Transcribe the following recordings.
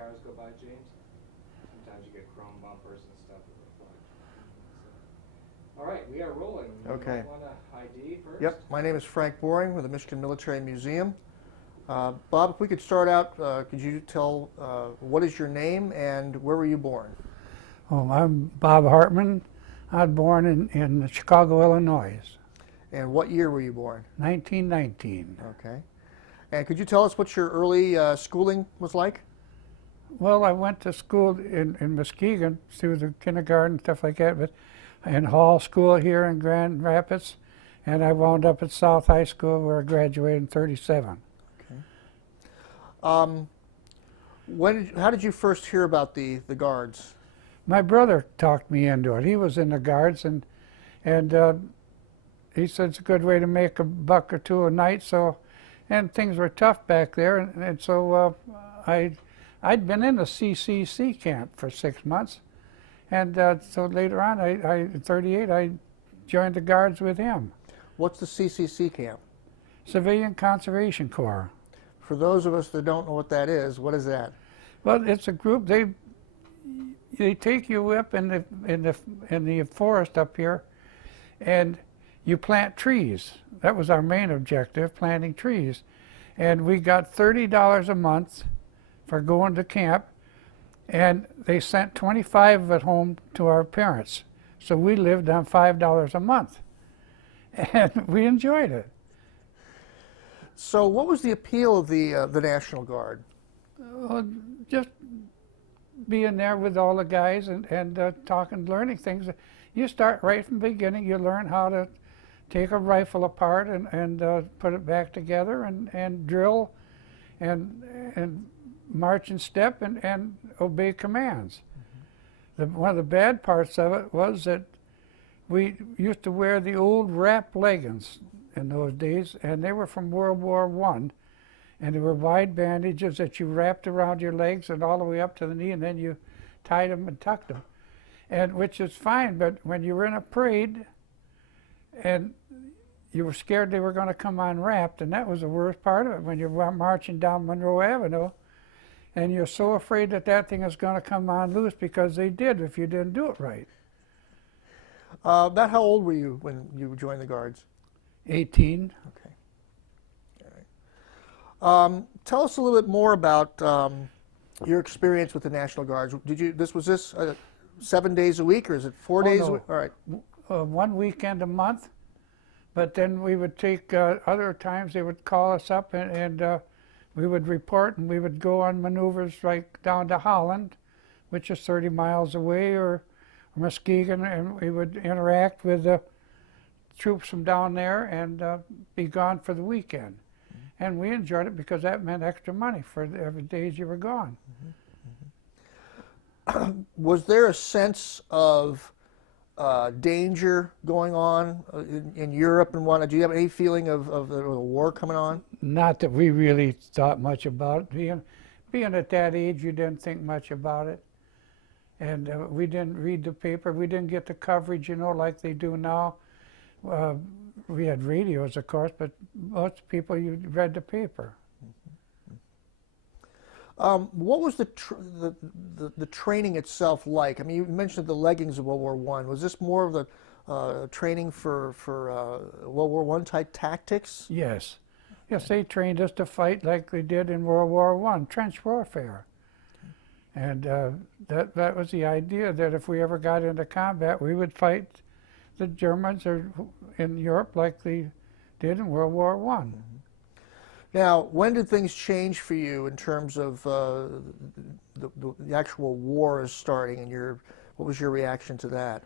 cars go by, James? Sometimes you get chrome bumpers and stuff that reflect. So. All right, we are rolling. Okay. You want to ID first? Yep, my name is Frank Boring with the Michigan Military Museum. Bob, if we could start out, could you tell what is your name and where were you born? Oh, I'm Bob Hartman. I was born in Chicago, Illinois, And what year were you born? 1919. Okay. And could you tell us what your early schooling was like? Well, I went to school in Muskegon through the kindergarten, stuff like that, but in Hall School here in Grand Rapids, and I wound up at South High School where I graduated in 37. Okay. How did you first hear about the Guards? My brother talked me into it. He was in the Guards, and he said it's a good way to make a buck or two a night. So, and things were tough back there, and so I'd been in the CCC camp for 6 months, and so later on, in 38, I joined the Guards with him. What's the CCC camp? Civilian Conservation Corps. For those of us that don't know what that is, what is that? Well, it's a group. They take you up in the forest up here, and you plant trees. That was our main objective, planting trees. And we got $30 a month for going to camp, and they sent 25 of it home to our parents. So we lived on $5 a month, and we enjoyed it. So what was the appeal of the National Guard? Just being there with all the guys and talking, learning things. You start right from the beginning. You learn how to take a rifle apart and put it back together and drill and march in step and obey commands. Mm-hmm. One of the bad parts of it was that we used to wear the old wrap leggings in those days, and they were from World War I. And they were wide bandages that you wrapped around your legs and all the way up to the knee, and then you tied them and tucked them, and which is fine. But when you were in a parade, and you were scared they were going to come unwrapped, and that was the worst part of it. When you're marching down Monroe Avenue, and you're so afraid that that thing is going to come on loose, because they did if you didn't do it right. About how old were you when you joined the Guards? 18. Okay. Tell us a little bit more about your experience with the National Guards. Was this 7 days a week, or is it 4 days a week? All right. 1 weekend a month, but then we would take other times they would call us up and we would report, and we would go on maneuvers like down to Holland, which is 30 miles away, or Muskegon, and we would interact with the troops from down there and be gone for the weekend. And we enjoyed it because that meant extra money for every days you were gone. Mm-hmm. Mm-hmm. Was there a sense of danger going on in Europe and whatnot? Do you have any feeling of the war coming on? Not that we really thought much about it. Being at that age, you didn't think much about it. And we didn't read the paper. We didn't get the coverage, like they do now. We had radios, of course, but most people, you read the paper. What was the training itself like? I mean, you mentioned the leggings of World War I. Was this more of the training for World War I type tactics? Yes. Yes, they trained us to fight like they did in World War I, trench warfare. And that was the idea, that if we ever got into combat, we would fight the Germans or in Europe like they did in World War I. Mm-hmm. Now, when did things change for you in terms of the actual war is starting, and what was your reaction to that?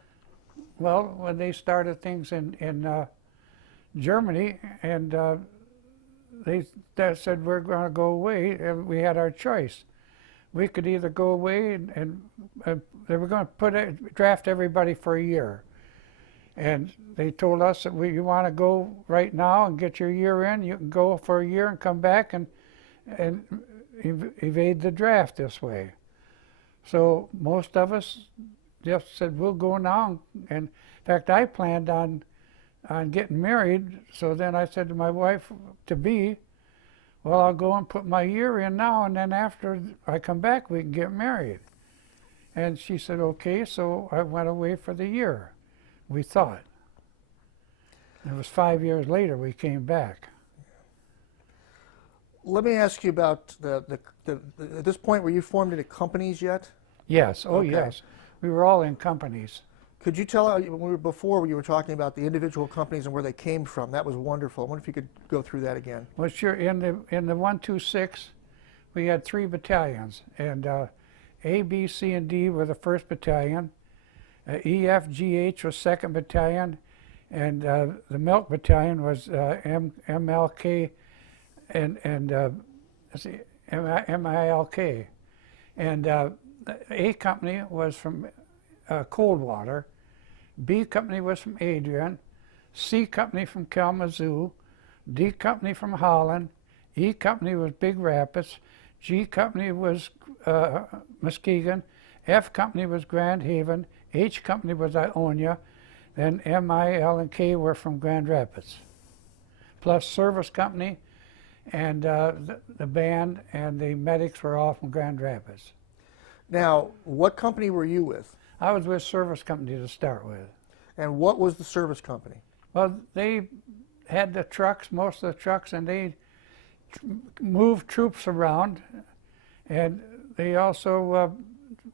Well, when they started things in Germany, and they said we're going to go away, and we had our choice. We could either go away and they were going to draft everybody for a year. And they told us that you want to go right now and get your year in, you can go for a year and come back and evade the draft this way. So most of us just said, we'll go now. And in fact, I planned on getting married. So then I said to my wife-to-be, well, I'll go and put my year in now, and then after I come back, we can get married. And she said, okay, so I went away for the year, we thought. It was 5 years later we came back. Let me ask you about at this point, were you formed into companies yet? Yes, oh Okay. yes. We were all in companies. Could you tell, before you were talking about the individual companies and where they came from? That was wonderful. I wonder if you could go through that again. Well, sure, in the 126, we had 3 battalions, and A, B, C, and D were the 1st battalion. E, F, G, H was 2nd battalion, and the milk battalion was MLK and let's see, MILK. And A company was from Coldwater, B company was from Adrian, C company from Kalamazoo, D company from Holland, E company was Big Rapids, G company was Muskegon, F company was Grand Haven, H company was Ionia, then M, I, L, and K were from Grand Rapids, plus service company, and the band and the medics were all from Grand Rapids. Now, what company were you with? I was with service company to start with. And what was the service company? Well, they had the trucks, most of the trucks, and they moved troops around, and they also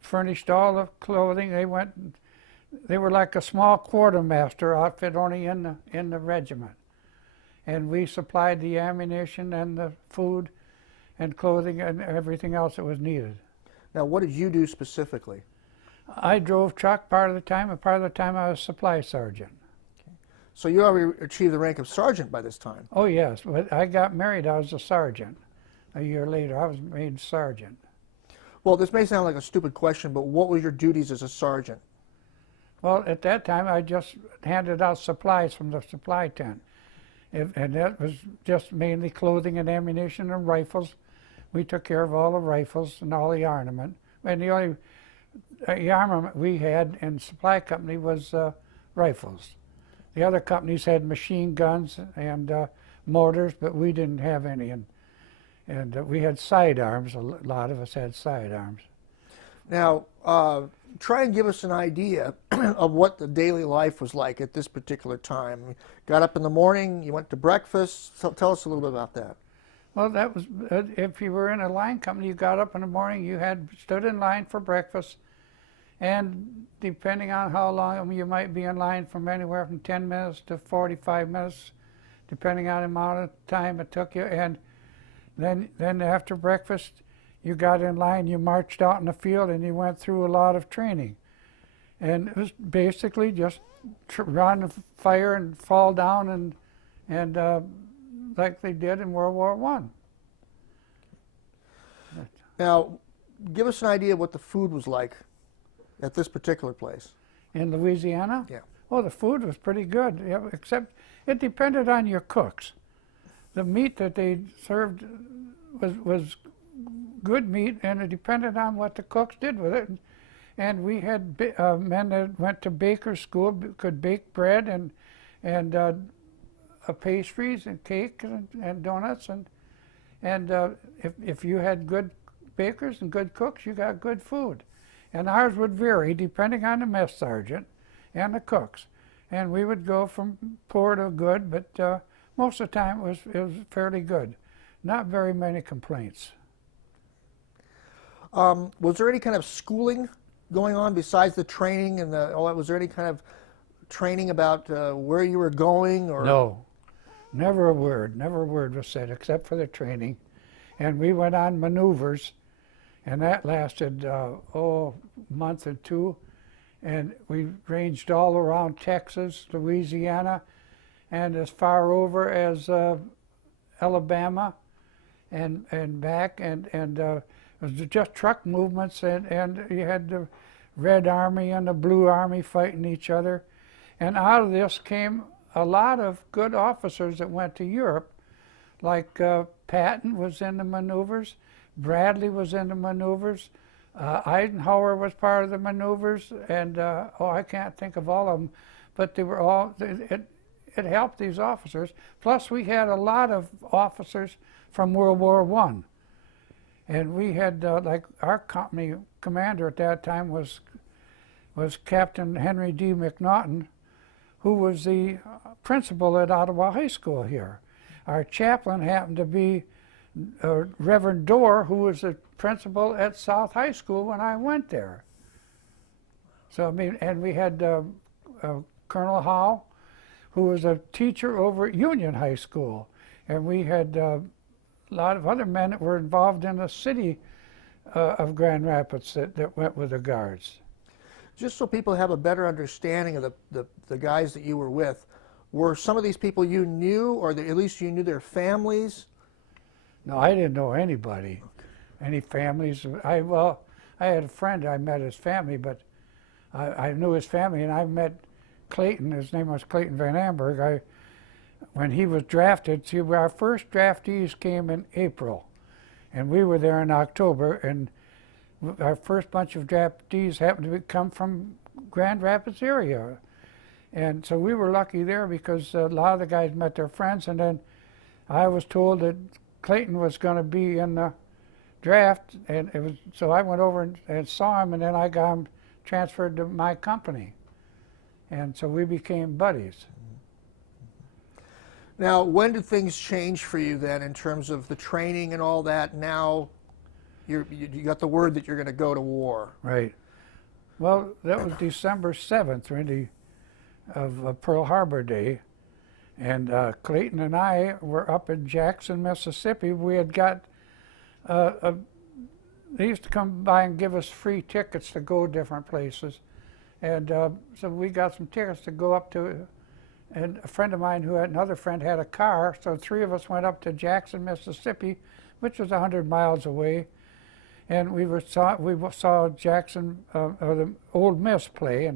furnished all the clothing. They were like a small quartermaster outfit, only in the regiment. And we supplied the ammunition and the food and clothing and everything else that was needed. Now, what did you do specifically? I drove truck part of the time, and part of the time I was supply sergeant. So you already achieved the rank of sergeant by this time. Oh yes, but I got married, I was a sergeant. A year later, I was made sergeant. Well, this may sound like a stupid question, but what were your duties as a sergeant? Well, at that time, I just handed out supplies from the supply tent. And that was just mainly clothing and ammunition and rifles. We took care of all the rifles and all the armament. And the only armament we had in supply company was rifles. The other companies had machine guns and mortars, but we didn't have any. And we had sidearms. A lot of us had sidearms. Now, try and give us an idea of what the daily life was like at this particular time. You got up in the morning, you went to breakfast. So tell us a little bit about that. Well, that was, if you were in a line company, you got up in the morning, you stood in line for breakfast, and depending on how long, you might be in line from anywhere from 10 minutes to 45 minutes, depending on the amount of time it took you. And then after breakfast, you got in line, you marched out in the field, and you went through a lot of training. And it was basically just run the fire and fall down and like they did in World War I. Now, give us an idea of what the food was like at this particular place. In Louisiana? Yeah. Well, the food was pretty good, yeah, except it depended on your cooks. The meat that they served was good meat, and it depended on what the cooks did with it. And we had men that went to baker's school, could bake bread and pastries and cake and donuts, and if you had good bakers and good cooks, you got good food. And ours would vary depending on the mess sergeant and the cooks. And we would go from poor to good, but most of the time it was fairly good. Not very many complaints. Was there any kind of schooling going on besides the training and was there any kind of training about where you were going? Or No, never a word was said except for the training. And we went on maneuvers, and that lasted a month or two. And we ranged all around Texas, Louisiana, and as far over as Alabama and back, and it was just truck movements, and you had the Red Army and the Blue Army fighting each other. And out of this came a lot of good officers that went to Europe, like Patton was in the maneuvers, Bradley was in the maneuvers, Eisenhower was part of the maneuvers, and I can't think of all of them, but they were all, it helped these officers. Plus, we had a lot of officers from World War I. And we had, like, our company commander at that time was Captain Henry D. McNaughton, who was the principal at Ottawa High School here. Our chaplain happened to be Reverend Dorr, who was the principal at South High School when I went there. So, I mean, and we had Colonel Howe, who was a teacher over at Union High School. And we had a lot of other men that were involved in the city of Grand Rapids that went with the Guards. Just so people have a better understanding of the guys that you were with, were some of these people you knew, or at least you knew their families? No, I didn't know anybody, any families. I had a friend, I met his family, but I knew his family, and I met Clayton. His name was Clayton Van Amberg. When he was drafted, see, our first draftees came in April, and we were there in October, and our first bunch of draftees happened to come from Grand Rapids area. And so we were lucky there because a lot of the guys met their friends, and then I was told that Clayton was going to be in the draft, and so I went over and saw him, and then I got him transferred to my company. And so we became buddies. Now, when did things change for you then in terms of the training and all that? Now you got the word that you're going to go to war. Right. Well, that was December 7th, really, of Pearl Harbor Day. And Clayton and I were up in Jackson, Mississippi. We had got, they used to come by and give us free tickets to go different places. And so we got some tickets to go up to, and a friend of mine who had another friend had a car, so three of us went up to Jackson, Mississippi, which was 100 miles away. And we saw Jackson, or the Old Miss play,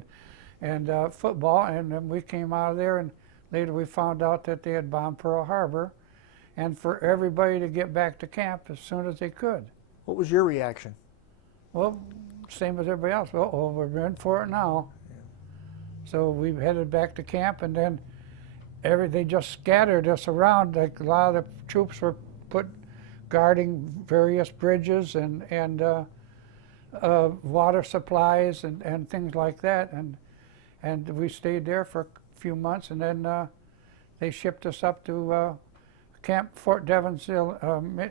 and football, and then we came out of there, and later we found out that they had bombed Pearl Harbor, and for everybody to get back to camp as soon as they could. What was your reaction? Well, same as everybody else. Oh, we're in for it now. Yeah. So we headed back to camp, and then they just scattered us around. Like a lot of the troops were put guarding various bridges and water supplies and things like that, and we stayed there for a few months, and then they shipped us up to Camp Fort Devens,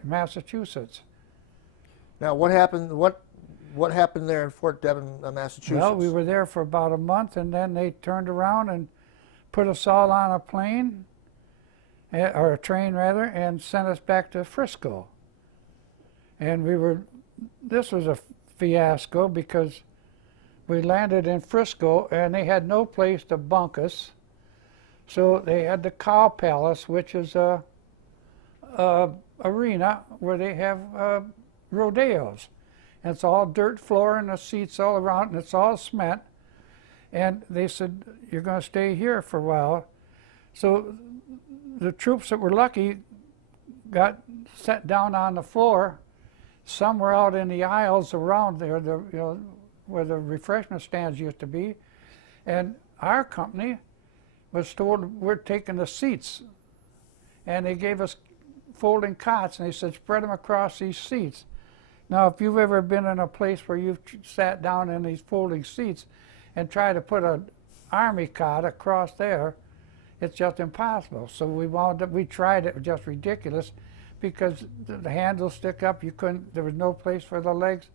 Massachusetts. Now, what happened? What happened there in Fort Devens, Massachusetts? Well, we were there for about a month, and then they turned around and put us all on a plane, or a train rather, and sent us back to Frisco. And this was a fiasco because we landed in Frisco and they had no place to bunk us. So they had the Cow Palace, which is a arena where they have rodeos. And it's all dirt floor and the seats all around, and it's all cement. And they said, you're going to stay here for a while. So the troops that were lucky got set down on the floor. Some were out in the aisles around there, where the refreshment stands used to be. And our company was told we're taking the seats. And they gave us folding cots, and they said, spread them across these seats. Now, if you've ever been in a place where you've sat down in these folding seats and tried to put an army cot across there, it's just impossible. So we tried it, it was just ridiculous because the handles stick up, there was no place for the legs.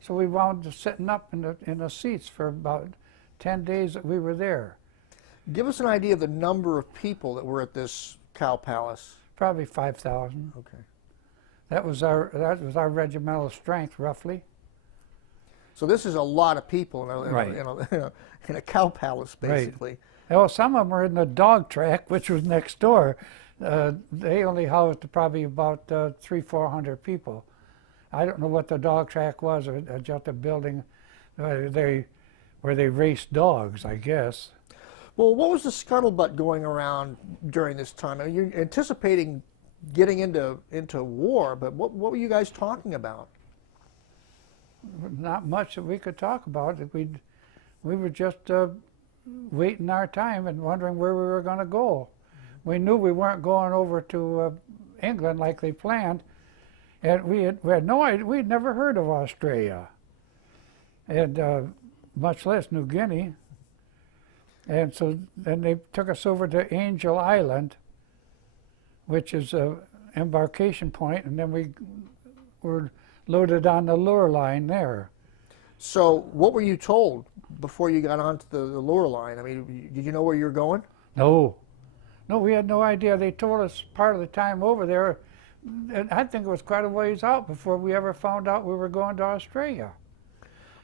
So we wound up sitting up in the seats for about 10 days that we were there. Give us an idea of the number of people that were at this Cow Palace. Probably 5,000. Okay. That was our regimental strength, roughly. So this is a lot of people Right. in a cow palace, basically. Right. Well, some of them were in the dog track, which was next door. They only housed probably about 300-400 people. I don't know what the dog track was, or just a building where they raced dogs, I guess. Well, what was the scuttlebutt going around during this time? I mean, you're anticipating getting into war, but what were you guys talking about? Not much that we could talk about. We were just waiting our time and wondering where we were going to go. We knew we weren't going over to England like they planned, and we had no idea. We'd never heard of Australia, and much less New Guinea. And so then they took us over to Angel Island, which is a embarkation point, and then we were loaded on the Lurline there. So what were you told before you got onto the Lurline? I mean, did you know where you were going? No, we had no idea. They told us part of the time over there, and I think it was quite a ways out before we ever found out we were going to Australia.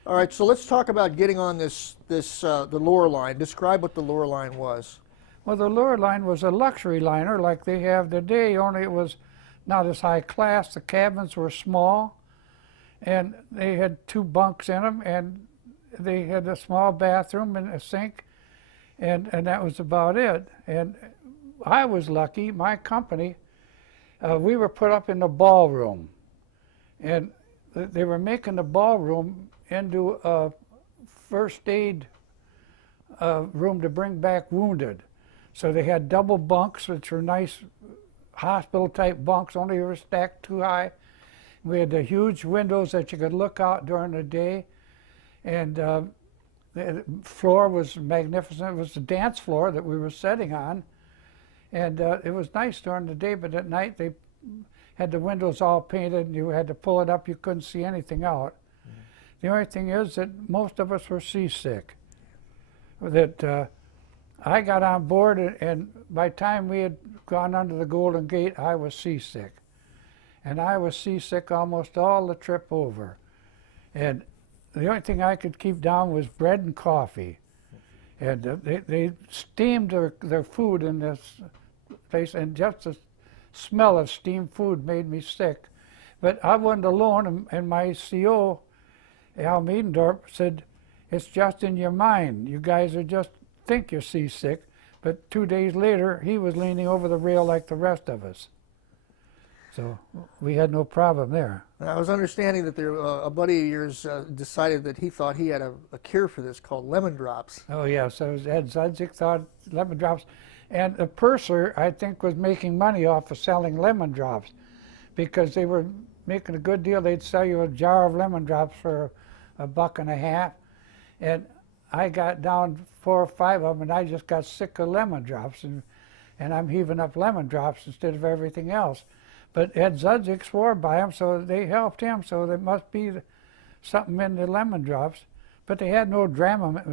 All right, so let's talk about getting on the Lurline. Describe what the Lurline was. Well, the Lurline was a luxury liner like they have today, only it was not as high class. The cabins were small, and they had 2 bunks in them, and they had a small bathroom and a sink, and that was about it. And I was lucky, my company, we were put up in the ballroom, and they were making the ballroom into a first aid room to bring back wounded. So they had double bunks, which were nice hospital type bunks, only they were stacked too high. We had the huge windows that you could look out during the day, and the floor was magnificent. It was the dance floor that we were sitting on, and it was nice during the day, but at night they had the windows all painted, and you had to pull it up. You couldn't see anything out. The only thing is that most of us were seasick. That I got on board, and by the time we had gone under the Golden Gate, I was seasick. And I was seasick almost all the trip over. And the only thing I could keep down was bread and coffee. And they steamed their food in this place, and just the smell of steamed food made me sick. But I wasn't alone, and my CO, Al Miedendorf, said, "It's just in your mind. You guys are just think you're seasick." But 2 days later, he was leaning over the rail like the rest of us. So we had no problem there. I was understanding that a buddy of yours decided that he thought he had a cure for this called lemon drops. Oh, yeah, so Ed Zudzik thought lemon drops. And the purser, I think, was making money off of selling lemon drops because they were making a good deal. They'd sell you a jar of lemon drops for $1.50. And I got down 4 or 5 of them, and I just got sick of lemon drops. And I'm heaving up lemon drops instead of everything else. But Ed Zudzik swore by them, so they helped him, so there must be something in the lemon drops. But they had no Dramamine.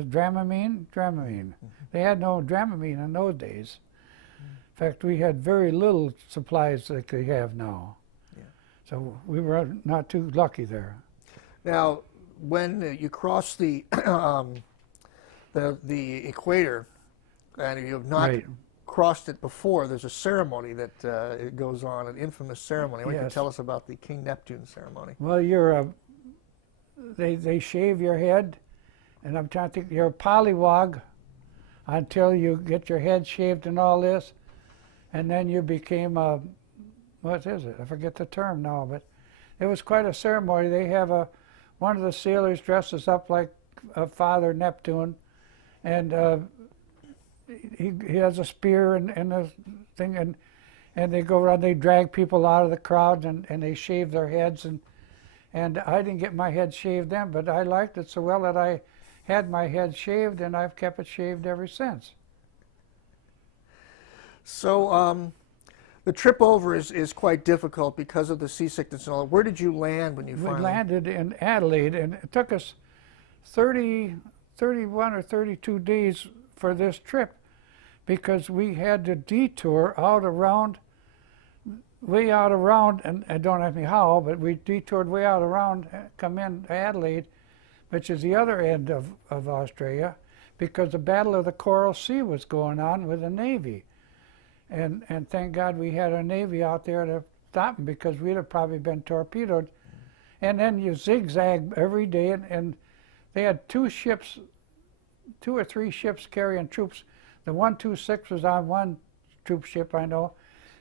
They had no Dramamine in those days. In fact, we had very little supplies like they have now. Yeah. So we were not too lucky there. Now, when you cross the equator, and you have not crossed it before, there's a ceremony that it goes on, an infamous ceremony. What can you tell us about the King Neptune ceremony? Well, they shave your head, and I'm trying to think, you're a polywog until you get your head shaved and all this, and then you became a, what is it? I forget the term now, but it was quite a ceremony. They have one of the sailors dresses up like Father Neptune, and he has a spear and a thing, and they go around, they drag people out of the crowd, and they shave their heads, and I didn't get my head shaved then, but I liked it so well that I had my head shaved, and I've kept it shaved ever since. So the trip over is quite difficult because of the seasickness and all. Where did you land when you finally? We landed in Adelaide, and it took us 31 or 32 days for this trip, because we had to detour way out around, and I don't ask me how, but we detoured way out around, come in Adelaide, which is the other end of Australia, because the Battle of the Coral Sea was going on with the Navy. And thank God we had our Navy out there to stop them, because we'd have probably been torpedoed. And then you zigzag every day, and they had 2 or 3 ships carrying troops. The 126 was on one troop ship, I know,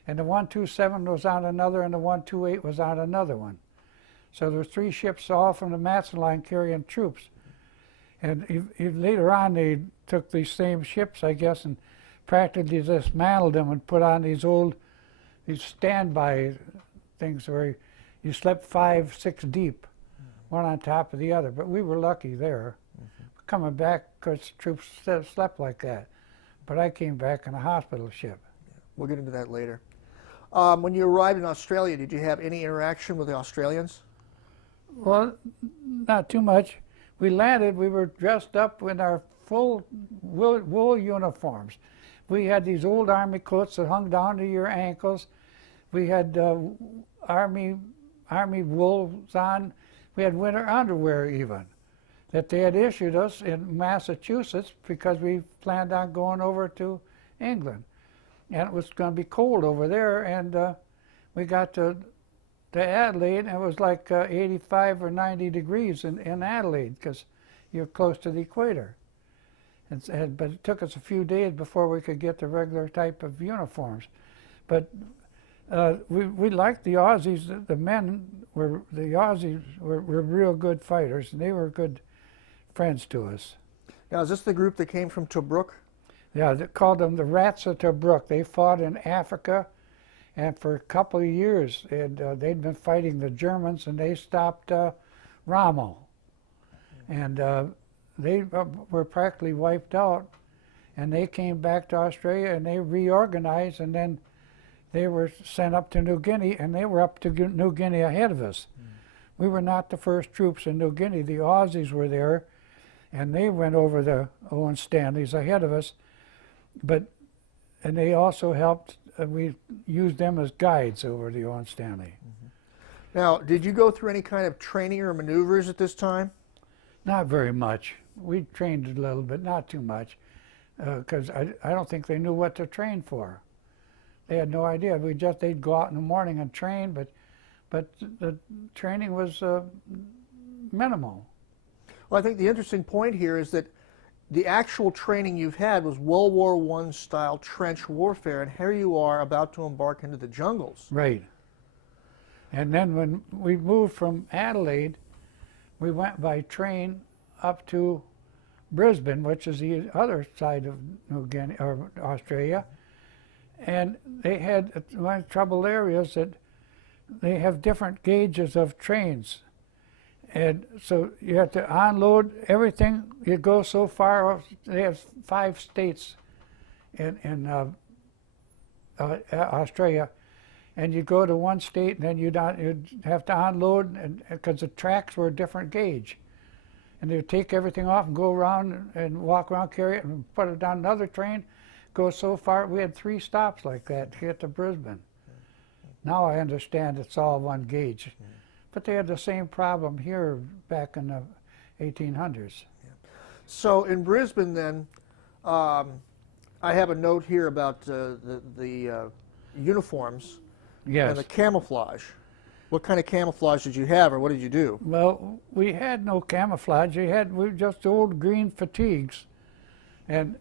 and the 127 was on another, and the 128 was on another one. So there were 3 ships all from the Matson line carrying troops. And later on, they took these same ships, I guess, and practically dismantled them and put on these standby things where you slept 5, 6 deep, one on top of the other. But we were lucky there. Coming back, because troops slept like that. But I came back in a hospital ship. We'll get into that later. When you arrived in Australia, did you have any interaction with the Australians? Well, not too much. We landed, we were dressed up in our full wool uniforms. We had these old army coats that hung down to your ankles. We had army wools on. We had winter underwear even that they had issued us in Massachusetts because we planned on going over to England. And it was going to be cold over there, and we got to Adelaide, and it was like 85 or 90 degrees in Adelaide because you're close to the equator. But it took us a few days before we could get the regular type of uniforms. But we liked the Aussies. The Aussies were real good fighters, and they were good friends to us. Now, is this the group that came from Tobruk? Yeah, they called them the Rats of Tobruk. They fought in Africa, and for a couple of years, they'd been fighting the Germans, and they stopped Rommel. And they were practically wiped out, and they came back to Australia, and they reorganized, and then they were sent up to New Guinea, and they were up to New Guinea ahead of us. We were not the first troops in New Guinea. The Aussies were there, and they went over the Owen Stanleys ahead of us. And they also helped, we used them as guides over the Owen Stanley. Now, did you go through any kind of training or maneuvers at this time? Not very much. We trained a little bit, not too much, because I don't think they knew what to train for. They had no idea. They'd go out in the morning and train, but the training was minimal. Well, I think the interesting point here is that the actual training you've had was World War I style trench warfare, and here you are about to embark into the jungles. Right. And then when we moved from Adelaide, we went by train up to Brisbane, which is the other side of New Guinea or Australia, and they had one of the trouble areas that they have different gauges of trains. And so you have to unload everything. You go so far. They have 5 states in Australia, and you go to one state, and then you'd have to unload, and because the tracks were a different gauge, and they would take everything off and go around and walk around, carry it, and put it on another train. Go so far. We had 3 stops like that to get to Brisbane. Now I understand it's all one gauge. But they had the same problem here back in the 1800s. So in Brisbane then, I have a note here about the uniforms Yes. and the camouflage. What kind of camouflage did you have, or what did you do? Well, we had no camouflage. We were just old green fatigues. And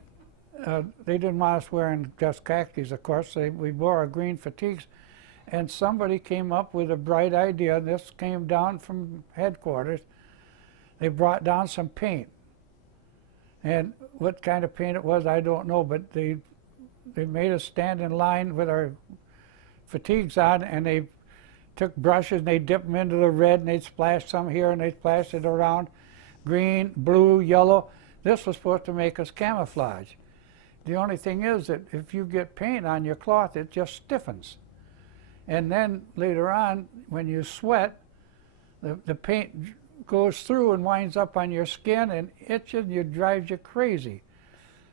they didn't want us wearing just khakis, of course. We wore our green fatigues. And somebody came up with a bright idea. This came down from headquarters. They brought down some paint. And what kind of paint it was, I don't know, but they made us stand in line with our fatigues on, and they took brushes and they dipped them into the red, and they'd splash some here and they'd splash it around. Green, blue, yellow. This was supposed to make us camouflage. The only thing is that if you get paint on your cloth, it just stiffens. And then later on, when you sweat, the paint goes through and winds up on your skin and itches and it drives you crazy.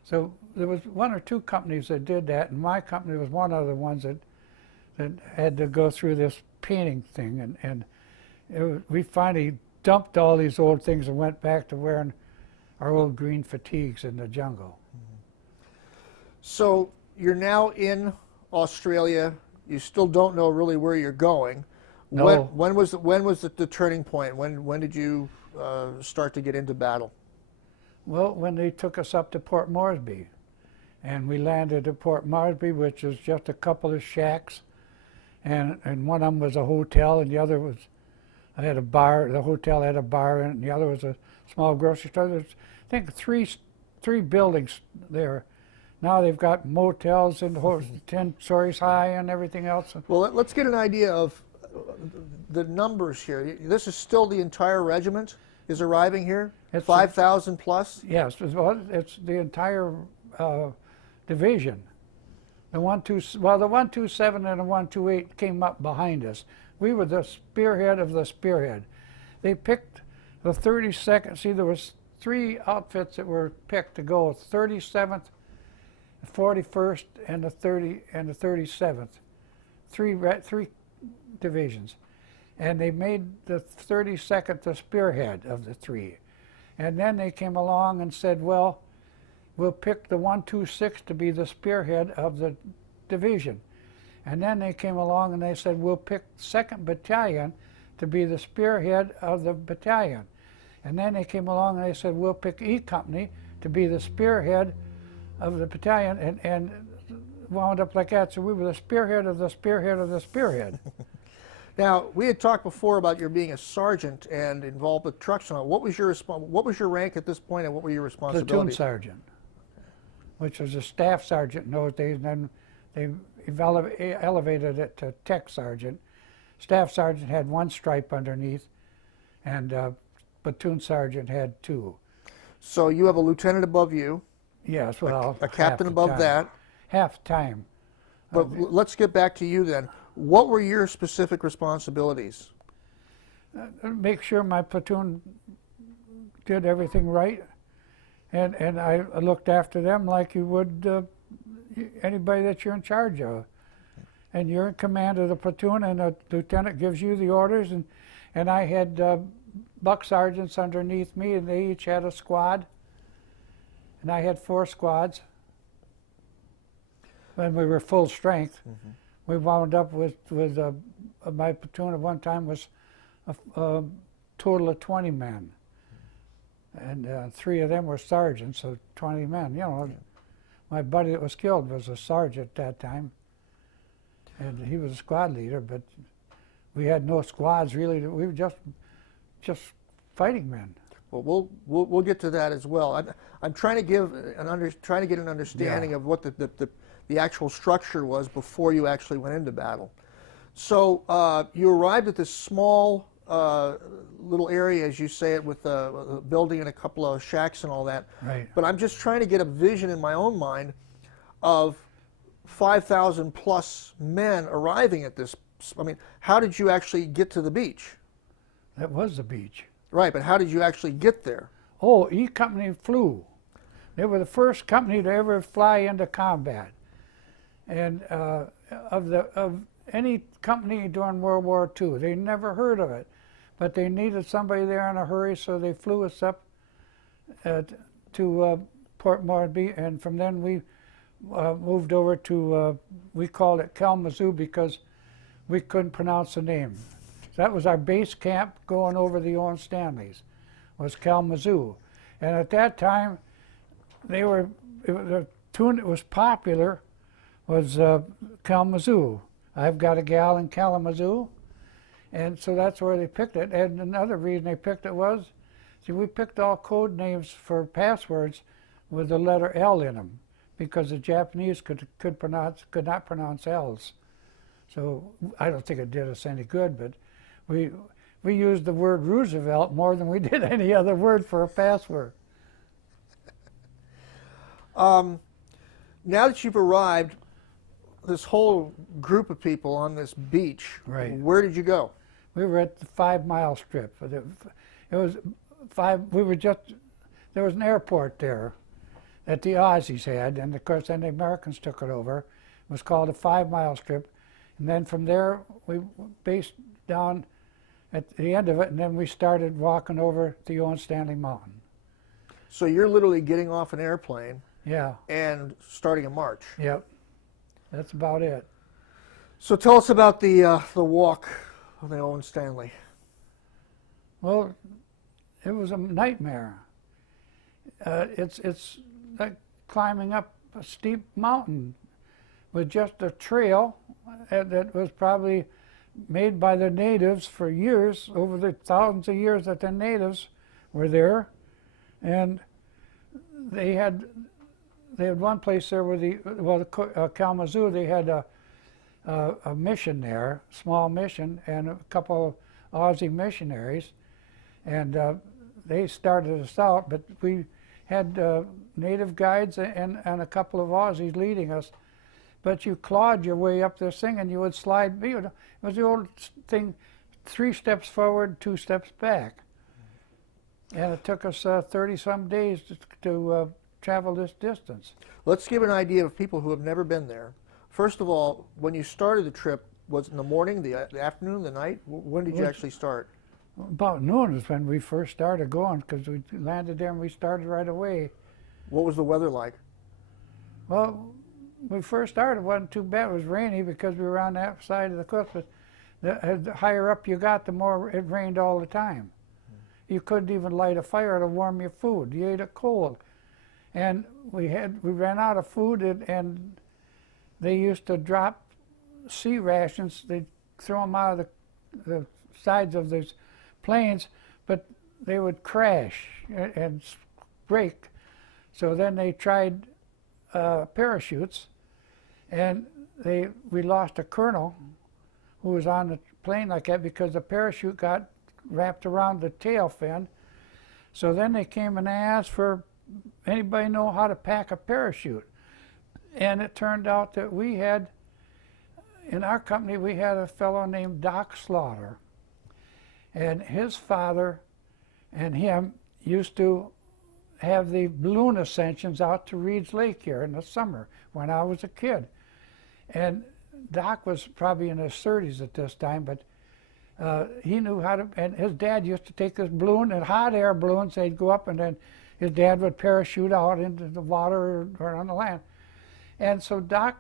So there was 1 or 2 companies that did that, and my company was one of the ones that had to go through this painting thing. We finally dumped all these old things and went back to wearing our old green fatigues in the jungle. So you're now in Australia. You still don't know really where you're going. No. When was the turning point? When did you start to get into battle? Well, when they took us up to Port Moresby, and we landed at Port Moresby, which was just a couple of shacks, and one of them was a hotel, and the other was, I had a bar. The hotel had a bar in it, and the other was a small grocery store. There's, I think, 3 buildings there. Now they've got motels and 10 stories high and everything else. Well, let's get an idea of the numbers here. This is still the entire regiment is arriving here? It's 5,000 plus? Yes, it's the entire division. The 127 and the 128 came up behind us. We were the spearhead of the spearhead. They picked the 32nd. See, there was 3 outfits that were picked to go: 37th, 41st, and the 37th. Three divisions, and they made the 32nd the spearhead of the 3. And then they came along and said, well, we'll pick the 126 to be the spearhead of the division. And then they came along and they said, we'll pick 2nd Battalion to be the spearhead of the battalion. And then they came along and they said, we'll pick E Company to be the spearhead of the battalion, and wound up like that. So we were the spearhead of the spearhead of the spearhead. Now, we had talked before about your being a sergeant and involved with trucks and all. What was your rank at this point, and what were your responsibilities? Platoon sergeant, which was a staff sergeant in those days, and then they elevated it to tech sergeant. Staff sergeant had 1 stripe underneath, and platoon sergeant had 2. So you have a lieutenant above you. Yes, well, a captain above that. Half time. But let's get back to you then. What were your specific responsibilities? Make sure my platoon did everything right, and I looked after them like you would anybody that you're in charge of. And you're in command of the platoon, and the lieutenant gives you the orders, and I had buck sergeants underneath me, and they each had a squad, and I had 4 squads. When we were full strength, we wound up with my platoon at one time was a total of 20 men, and 3 of them were sergeants, so 20 men. You know, my buddy that was killed was a sergeant at that time, and he was a squad leader. But we had no squads really. We were just fighting men. Well, we'll get to that as well. I'm trying to get an understanding of what the actual structure was before you actually went into battle. So you arrived at this small little area, as you say it, with a building and a couple of shacks and all that. Right. But I'm just trying to get a vision in my own mind of 5,000 plus men arriving at this. I mean, how did you actually get to the beach? That was the beach. Right, but how did you actually get there? Oh, E Company flew. They were the first company to ever fly into combat. And of any company during World War II, they never heard of it, but they needed somebody there in a hurry, so they flew us up to Port Moresby, and from then we moved over to, we called it Kalamazoo because we couldn't pronounce the name. So that was our base camp going over the Owen Stanleys, was Kalamazoo. And at that time, the tune that was popular was Kalamazoo. I've got a gal in Kalamazoo. And so that's where they picked it. And another reason they picked it was, see, we picked all code names for passwords with the letter L in them, because the Japanese could not pronounce L's. So I don't think it did us any good, but we used the word Roosevelt more than we did any other word for a password. Now that you've arrived, this whole group of people on this beach, right. Where did you go? We were at the 5 Mile Strip. It was 5. There was an airport there that the Aussies had, and of course then the Americans took it over. It was called the 5 Mile Strip, and then from there we based down at the end of it, and then we started walking over the Owen Stanley Mountain. So you're literally getting off an airplane, yeah, and starting a march. Yep, that's about it. So tell us about the walk of the Owen Stanley. Well, it was a nightmare. It's like climbing up a steep mountain with just a trail that was probably made by the natives for years, over the thousands of years that the natives were there. And they had one place there where Kalamazoo, they had a mission there, small mission, and a couple of Aussie missionaries, and they started us out, but we had native guides and a couple of Aussies leading us. But you clawed your way up this thing, and you would slide. It was the old thing, 3 steps forward, 2 steps back. And it took us 30-some days to travel this distance. Let's give an idea of people who have never been there. First of all, when you started the trip, was it in the morning, the afternoon, the night? When did you actually start? About noon is when we first started going, because we landed there and we started right away. What was the weather like? Well, when we first started, it wasn't too bad. It was rainy because we were on that side of the cliff, but the higher up you got, the more it rained all the time. You couldn't even light a fire to warm your food. You ate it cold. And we ran out of food, and they used to drop sea rations. They'd throw them out of the sides of these planes, but they would crash and break. So then they tried parachutes, and we lost a colonel who was on the plane like that because the parachute got wrapped around the tail fin. So then they came and asked for anybody know how to pack a parachute. And it turned out that we had, in our company, we had a fellow named Doc Slaughter. And his father and him used to have the balloon ascensions out to Reed's Lake here in the summer when I was a kid. And Doc was probably in his 30s at this time, but he knew how to, and his dad used to take this balloon, and hot air balloons, they'd go up, and then his dad would parachute out into the water or on the land. And so Doc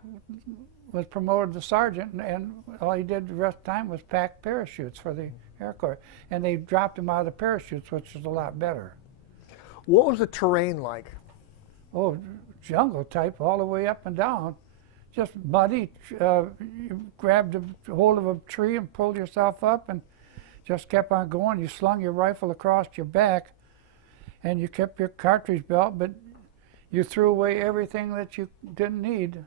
was promoted to sergeant, and all he did the rest of the time was pack parachutes for the Air Corps. And they dropped him out of the parachutes, which was a lot better. What was the terrain like? Oh, jungle type all the way up and down. Just muddy. You grabbed a hold of a tree and pulled yourself up and just kept on going. You slung your rifle across your back and you kept your cartridge belt, but you threw away everything that you didn't need.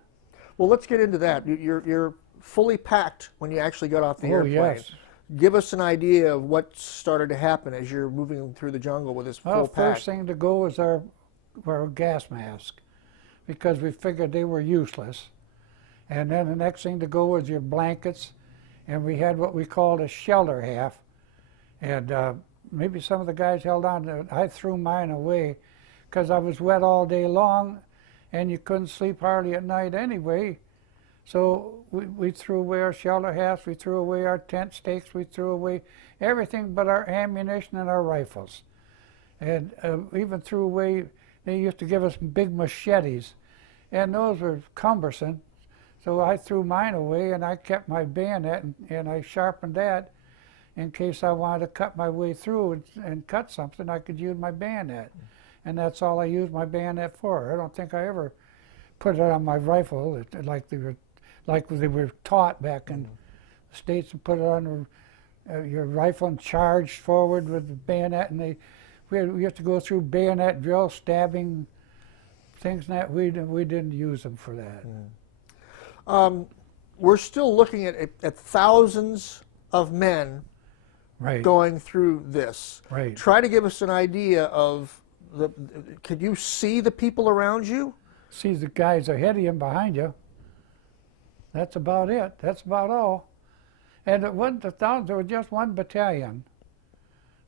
Well, let's get into that. You're fully packed when you actually got off the airplane. Yes. Give us an idea of what started to happen as you're moving through the jungle with this full pack. First thing to go was our gas mask, because we figured they were useless. And then the next thing to go was your blankets, and we had what we called a shelter half. And maybe some of the guys held on to it. I threw mine away because I was wet all day long, and you couldn't sleep hardly at night anyway. So we threw away our shelter halves, we threw away our tent stakes, we threw away everything but our ammunition and our rifles. And even threw away, they used to give us big machetes, and those were cumbersome. So I threw mine away, and I kept my bayonet, and I sharpened that in case I wanted to cut my way through and cut something. I could use my bayonet, and that's all I used my bayonet for. I don't think I ever put it on my rifle like they were taught back in the States, and put it on your rifle and charged forward with the bayonet. And we used to go through bayonet drill, stabbing things, and that we didn't use them for that. We're still looking at thousands of men Right. going through this. Right. Try to give us an idea of could you see the people around you? See the guys ahead of you and behind you. That's about it. That's about all. And it wasn't a thousand. There was just one battalion.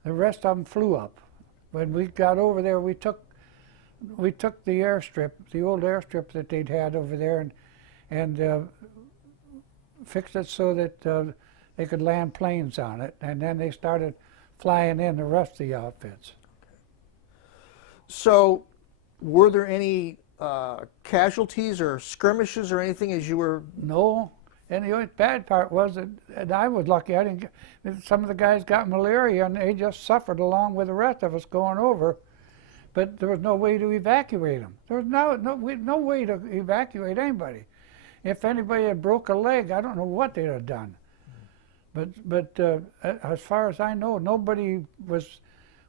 The rest of them flew up. When we got over there, we took the airstrip, the old airstrip that they'd had over there, and fixed it so that they could land planes on it. And then they started flying in the rest of the outfits. So, were there any casualties or skirmishes or anything as you were? No. And the only bad part was that, and I was lucky, I didn't get, some of the guys got malaria and they just suffered along with the rest of us going over, but there was no way to evacuate them. There was no way to evacuate anybody. If anybody had broke a leg, I don't know what they'd have done. But as far as I know, nobody was,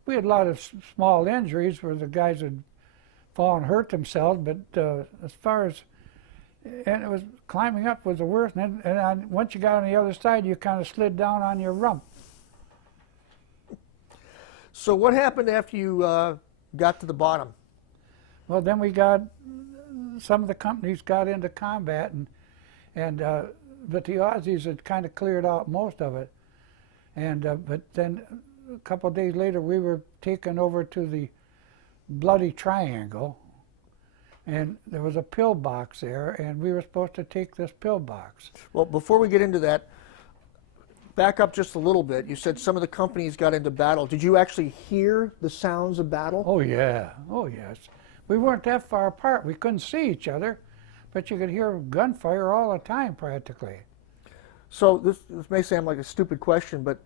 we had a lot of small injuries where the guys would fall and hurt themselves, but as far as, and it was climbing up was the worst, and once you got on the other side, you kind of slid down on your rump. So what happened after you got to the bottom? Well, then we got, some of the companies got into combat, but the Aussies had kind of cleared out most of it. But then a couple of days later, we were taken over to the Bloody Triangle, and there was a pillbox there, and we were supposed to take this pillbox. Well, before we get into that, back up just a little bit. You said some of the companies got into battle. Did you actually hear the sounds of battle? Oh yeah, oh yes. We weren't that far apart. We couldn't see each other, but you could hear gunfire all the time practically. So this may sound like a stupid question, but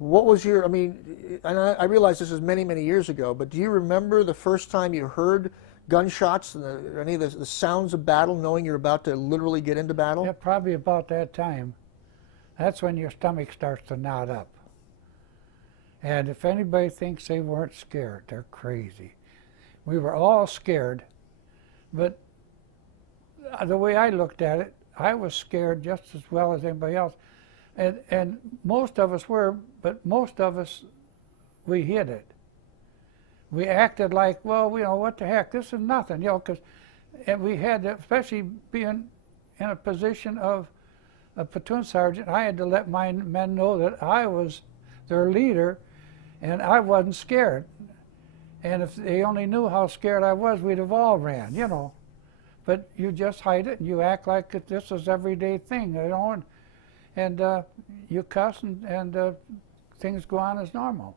what was your, I mean, and I realize this is many, many years ago, but do you remember the first time you heard gunshots and any of the sounds of battle, knowing you're about to literally get into battle? Yeah, probably about that time. That's when your stomach starts to knot up. And if anybody thinks they weren't scared, they're crazy. We were all scared, but the way I looked at it, I was scared just as well as anybody else. And most of us were, but most of us, we hid it. We acted like, well, you know, what the heck, this is nothing, you know, because we had to, especially being in a position of a platoon sergeant, I had to let my men know that I was their leader and I wasn't scared. And if they only knew how scared I was, we'd have all ran, you know. But you just hide it and you act like this is everyday thing, you know, and you cuss and things go on as normal.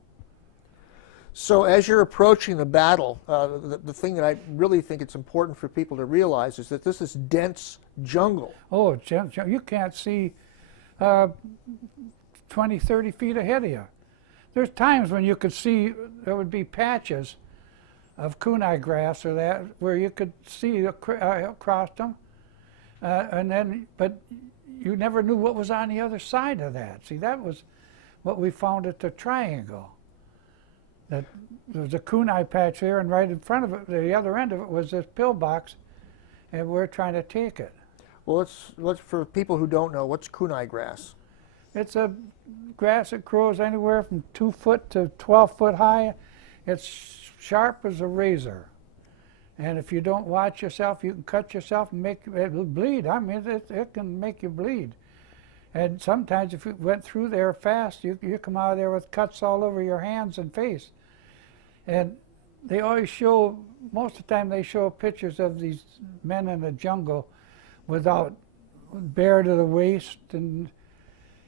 So as you're approaching the battle, the thing that I really think it's important for people to realize is that this is dense jungle. Oh, you can't see 20, 30 feet ahead of you. There's times when you could see, there would be patches of kunai grass or that, where you could see across them, but you never knew what was on the other side of that. See, that was what we found at the triangle. That there was a kunai patch there, and right in front of it, the other end of it, was this pillbox, and we're trying to take it. Well, let's for people who don't know, what's kunai grass? It's a grass that grows anywhere from 2 foot to 12 foot high. It's sharp as a razor. And if you don't watch yourself, you can cut yourself and it'll bleed. I mean, it can make you bleed. And sometimes if you went through there fast, you come out of there with cuts all over your hands and face. And they always show, most of the time they show pictures of these men in the jungle without, bare to the waist, and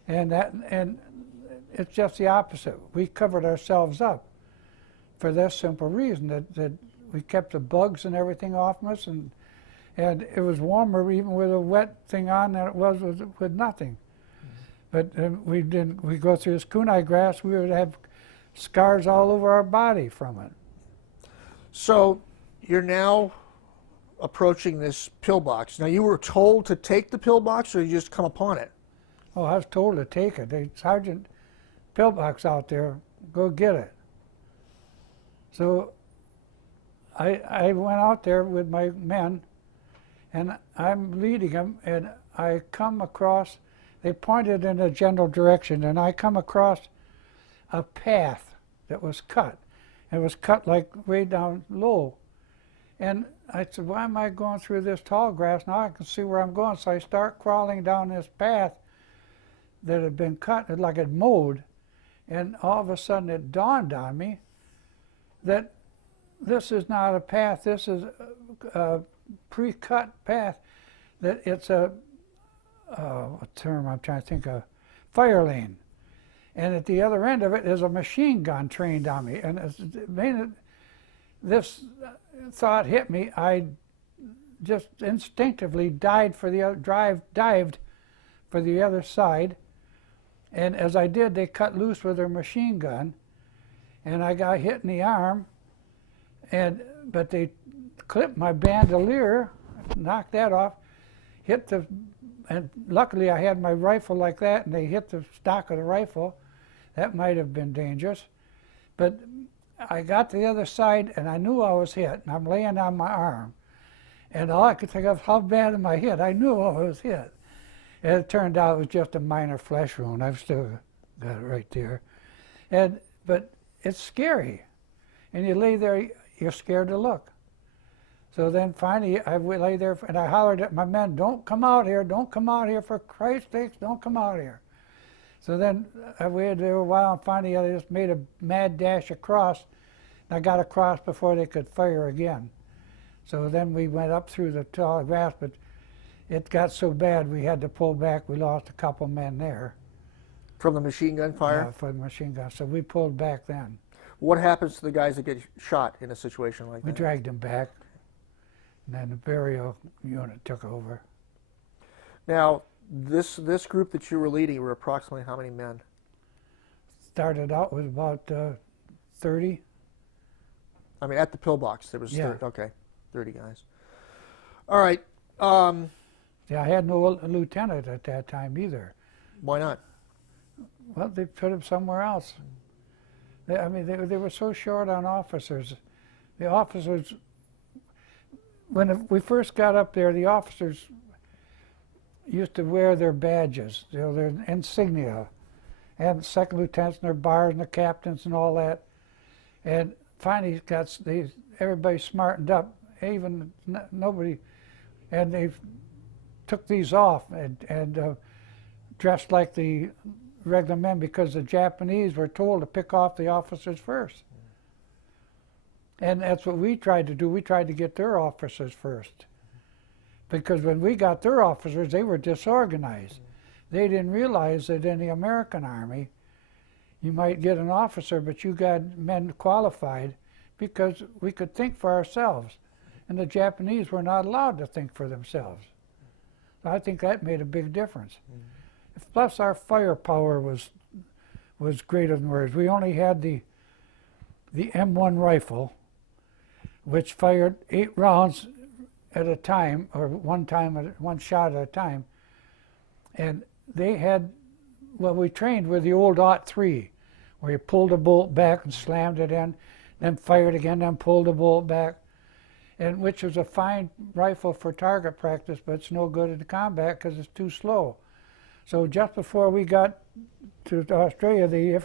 it's just the opposite. We covered ourselves up for this simple reason, that we kept the bugs and everything off us, and it was warmer even with a wet thing on than it was with nothing. Mm-hmm. But we go through this kunai grass, we would have scars all over our body from it. So you're now approaching this pillbox. Now, you were told to take the pillbox, or you just come upon it? Oh, I was told to take it. The sergeant, pillbox out there, go get it. So I went out there with my men, and I'm leading them, and I come across, they pointed in a general direction, and I come across a path that was cut. It was cut like way down low. And I said, why am I going through this tall grass? Now I can see where I'm going. So I start crawling down this path that had been cut, like it mowed. And all of a sudden it dawned on me that this is not a path, this is a pre-cut path, that it's a term I'm trying to think of, fire lane. And at the other end of it is a machine gun trained on me. And this thought hit me, I just instinctively dived for the other side. And as I did, they cut loose with their machine gun, and I got hit in the arm, but they clipped my bandolier, knocked that off, and luckily I had my rifle like that, and they hit the stock of the rifle. That might have been dangerous, but I got to the other side, and I knew I was hit, and I'm laying on my arm. And all I could think of, how bad am I hit? I knew I was hit. And it turned out it was just a minor flesh wound. I've still got it right there. But it's scary. And you lay there, you're scared to look. So then finally, I lay there, and I hollered at my men, don't come out here, don't come out here, for Christ's sakes, don't come out here. So then I waited there a while, and finally I just made a mad dash across, and I got across before they could fire again. So then we went up through the tall grass, but it got so bad we had to pull back. We lost a couple men there. From the machine gun fire? Yeah, for the machine gun. So we pulled back then. What happens to the guys that get shot in a situation like We that? dragged them back, and then the burial unit took over. Now, this group that you were leading were approximately how many men? Started out with about 30. I mean, at the pillbox, there was Yeah. 30, okay, 30 guys. All right. Yeah, I had no lieutenant at that time either. Why not? Well, they put him somewhere else. I mean, they were so short on officers. The officers, when we first got up there, the officers used to wear their badges, you know, their insignia, and second lieutenants and their bars and the captains and all that. And finally, everybody smartened up, even nobody, and they took these off and dressed like the regular men, because the Japanese were told to pick off the officers first. And that's what we tried to do. We tried to get their officers first. Because when we got their officers, they were disorganized. They didn't realize that in the American Army, you might get an officer, but you got men qualified because we could think for ourselves. And the Japanese were not allowed to think for themselves. So I think that made a big difference. Plus our firepower was greater than theirs. We only had the M1 rifle, which fired 8 rounds at a time, or one shot at a time. And they had, well, we trained with the old .3, where you pulled a bolt back and slammed it in, then fired again, then pulled the bolt back, and which was a fine rifle for target practice, but it's no good in combat because it's too slow. So just before we got to Australia, they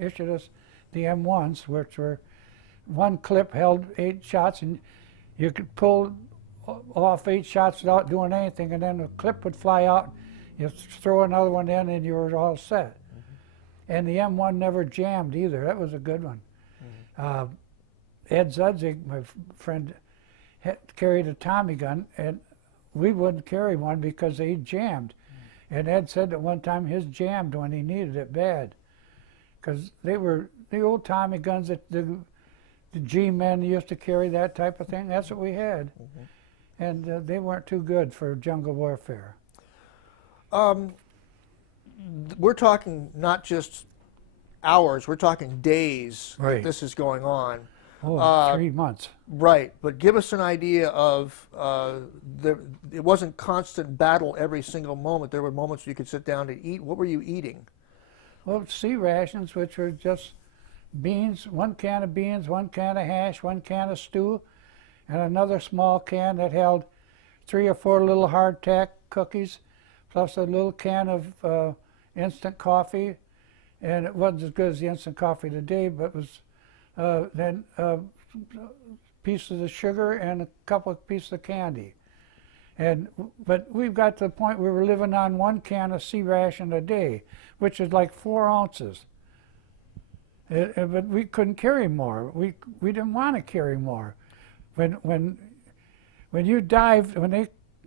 issued us the M1s, which were one clip held 8 shots, and you could pull off 8 shots without doing anything, and then the clip would fly out, you throw another one in, and you were all set. And the M1 never jammed either. That was a good one. Ed Zudzig, my friend, carried a Tommy gun, and we wouldn't carry one because they jammed. And Ed said that one time his jammed when he needed it bad, because they were the old Tommy guns that the G-men used to carry, that type of thing. That's what we had. And they weren't too good for jungle warfare. We're talking not just hours, we're talking days that Right. this is going on. Oh, 3 months. Right, but give us an idea of, it wasn't constant battle every single moment. There were moments you could sit down to eat. What were you eating? Well, sea rations, which were just beans, 1 can of beans, 1 can of hash, 1 can of stew, and another small can that held 3 or 4 little hardtack cookies, plus a little can of instant coffee. And it wasn't as good as the instant coffee today, but it was then pieces of sugar and a couple of pieces of candy. But we've got to the point where we're living on 1 can of sea ration a day, which is like 4 ounces. But we couldn't carry more. We didn't want to carry more. When you dived,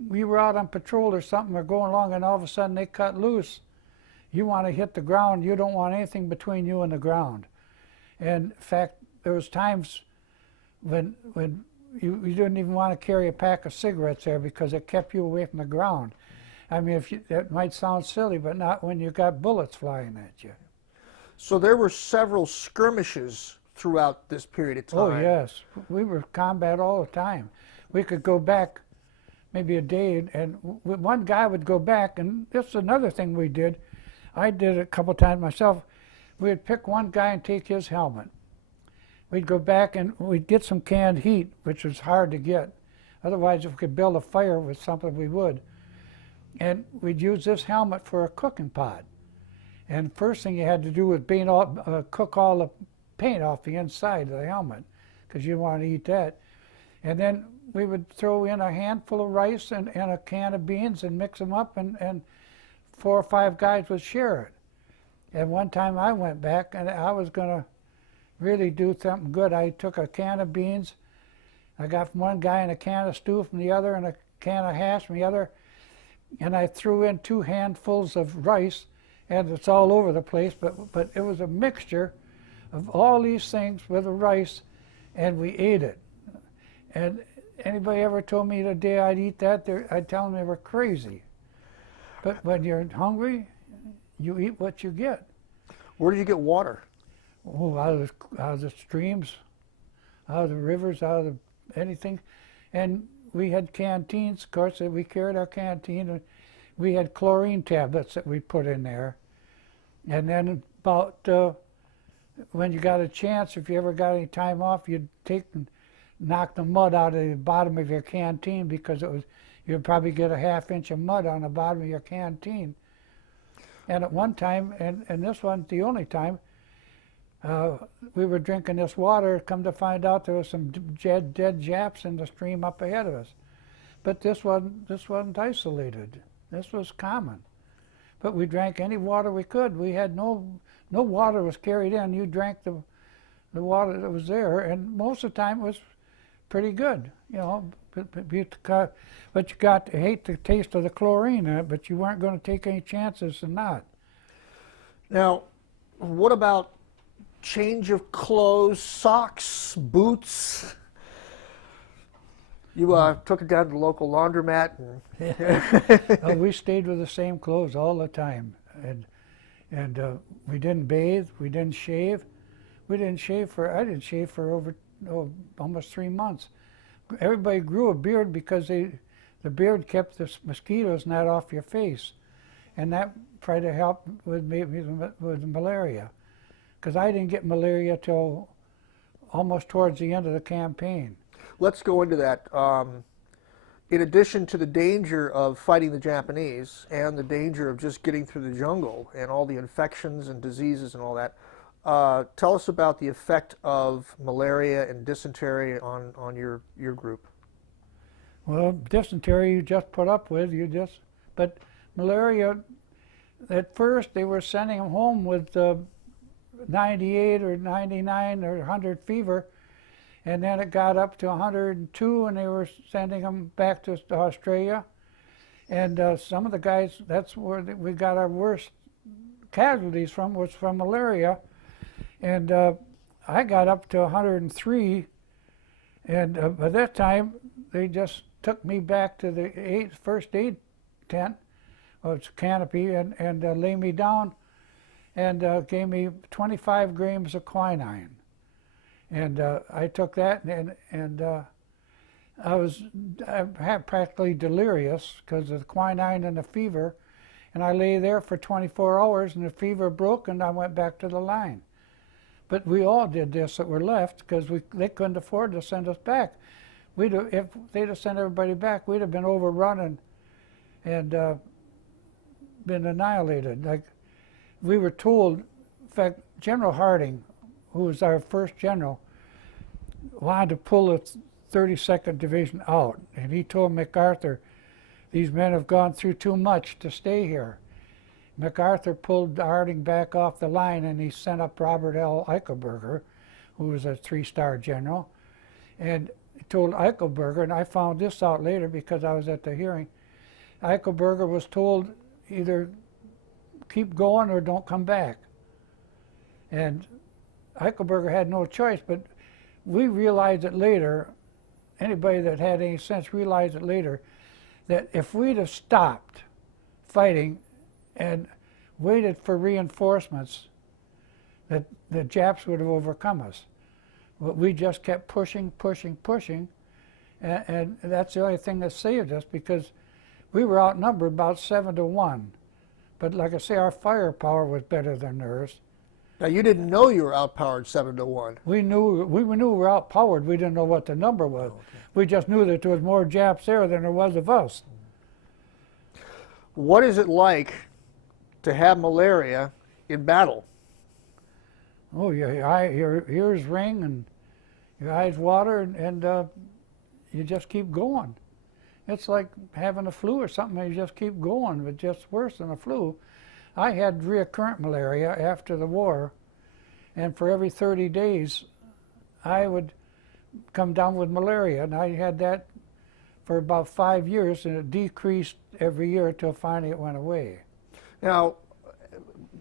we were out on patrol or something, or going along, and all of a sudden they cut loose, you want to hit the ground. You don't want anything between you and the ground. And in fact, there was times when you didn't even want to carry a pack of cigarettes there because it kept you away from the ground. I mean, that might sound silly, but not when you got bullets flying at you. So there were several skirmishes throughout this period of time. Oh, yes. We were combat all the time. We could go back maybe a day, and one guy would go back, and this is another thing we did. I did it a couple times myself. We would pick one guy and take his helmet. we'd go back and we'd get some canned heat, which was hard to get. Otherwise, if we could build a fire with something, we would. And we'd use this helmet for a cooking pot. And first thing you had to do was cook all the paint off the inside of the helmet, because you want to eat that. And then we would throw in a handful of rice and a can of beans and mix them up, and 4 or 5 guys would share it. And one time I went back and I was going to really do something good. I took a can of beans, I got from one guy, and a can of stew from the other, and a can of hash from the other, and I threw in 2 handfuls of rice, and it's all over the place, but it was a mixture of all these things with the rice, and we ate it. And anybody ever told me the day I'd eat that, I'd tell them they were crazy. But when you're hungry, you eat what you get. Where do you get water? Oh, out of the streams, out of the rivers, out of anything. And we had canteens, of course, we carried our canteen, and we had chlorine tablets that we put in there. And then about when you got a chance, if you ever got any time off, you'd take and knock the mud out of the bottom of your canteen, because you'd probably get a ½ inch of mud on the bottom of your canteen. And at one time, and this wasn't the only time, we were drinking this water, come to find out there was some dead Japs in the stream up ahead of us. But this wasn't isolated. This was common. But we drank any water we could. We had no water was carried in. You drank the water that was there, and most of the time it was pretty good, you know. But you got to hate the taste of the chlorine in it, but you weren't going to take any chances and not. Now, what about change of clothes, socks, boots? You took it down to the local laundromat. And We stayed with the same clothes all the time, and we didn't bathe, we didn't shave. I didn't shave for over almost 3 months. Everybody grew a beard because the beard kept the mosquitoes net off your face, and that tried to help with malaria, because I didn't get malaria till almost towards the end of the campaign. Let's go into that. In addition to the danger of fighting the Japanese and the danger of just getting through the jungle and all the infections and diseases and all that, tell us about the effect of malaria and dysentery on your group. Well, dysentery you just put up with, but malaria, at first they were sending them home with 98 or 99 or 100 fever, and then it got up to 102, and they were sending them back to Australia. And some of the guys, that's where we got our worst casualties from, was from malaria. And I got up to 103, and by that time they just took me back to the first aid tent, or it's a canopy, and laid me down, and gave me 25 grams of quinine. And I took that, and I had practically delirious because of the quinine and the fever, and I lay there for 24 hours, and the fever broke, and I went back to the line. But we all did this that were left, because they couldn't afford to send us back. If they'd have sent everybody back, we'd have been overrun and been annihilated. Like we were told, in fact, General Harding, who was our first general, wanted to pull the 32nd Division out. And he told MacArthur, these men have gone through too much to stay here. MacArthur pulled Harding back off the line, and he sent up Robert L. Eichelberger, who was a 3-star general. And he told Eichelberger, and I found this out later because I was at the hearing, Eichelberger was told either keep going or don't come back. And Eichelberger had no choice, but we realized it later, anybody that had any sense realized it later, that if we'd have stopped fighting and waited for reinforcements, that the Japs would have overcome us. But we just kept pushing, and that's the only thing that saved us, because we were outnumbered about 7 to 1. But like I say, our firepower was better than theirs. Now, you didn't know you were outpowered 7-1. We knew we were outpowered. We didn't know what the number was. Oh, okay. We just knew that there was more Japs there than there was of us. What is it like to have malaria in battle? Oh, your ears ring and your eyes water, and you just keep going. It's like having a flu or something. You just keep going, but just worse than a flu. I had recurrent malaria after the war, and for every 30 days, I would come down with malaria, and I had that for about 5 years, and it decreased every year until finally it went away. Now,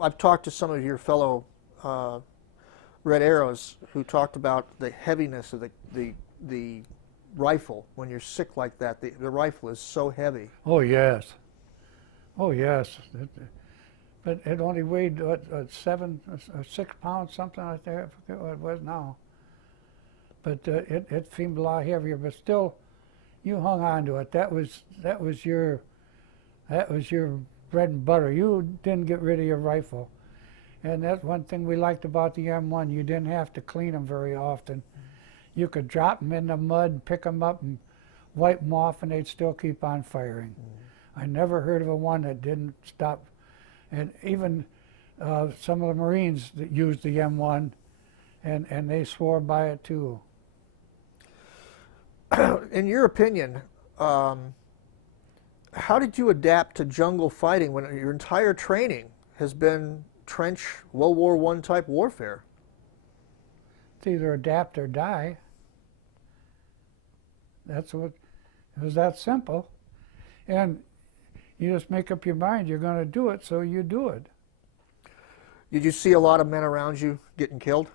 I've talked to some of your fellow Red Arrows who talked about the heaviness of the rifle. When you're sick like that, the rifle is so heavy. Oh yes, oh yes. But it only weighed 7 or 6 pounds, something like that. I forget what it was now. But it seemed a lot heavier. But still, you hung on to it. That was your bread and butter. You didn't get rid of your rifle, and that's one thing we liked about the M1. You didn't have to clean them very often. You could drop them in the mud, and pick them up, and wipe them off, and they'd still keep on firing. I never heard of a one that didn't stop. And even some of the Marines that used the M1, and they swore by it too. In your opinion, how did you adapt to jungle fighting when your entire training has been trench World War I type warfare? It's either adapt or die. That's what, it was that simple. And you just make up your mind you're going to do it, so you do it. Did you see a lot of men around you getting killed?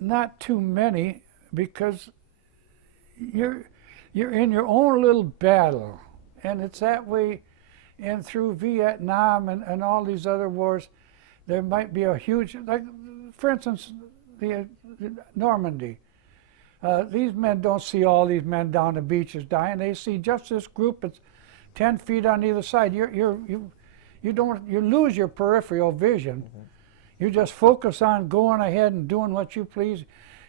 Not too many, because you're in your own little battle, and it's that way. And through Vietnam and all these other wars, there might be a huge, like for instance, the Normandy. These men don't see all these men down the beaches dying. They see just this group that's 10 feet on either side. You lose your peripheral vision. Mm-hmm. You just focus on going ahead and doing what you please.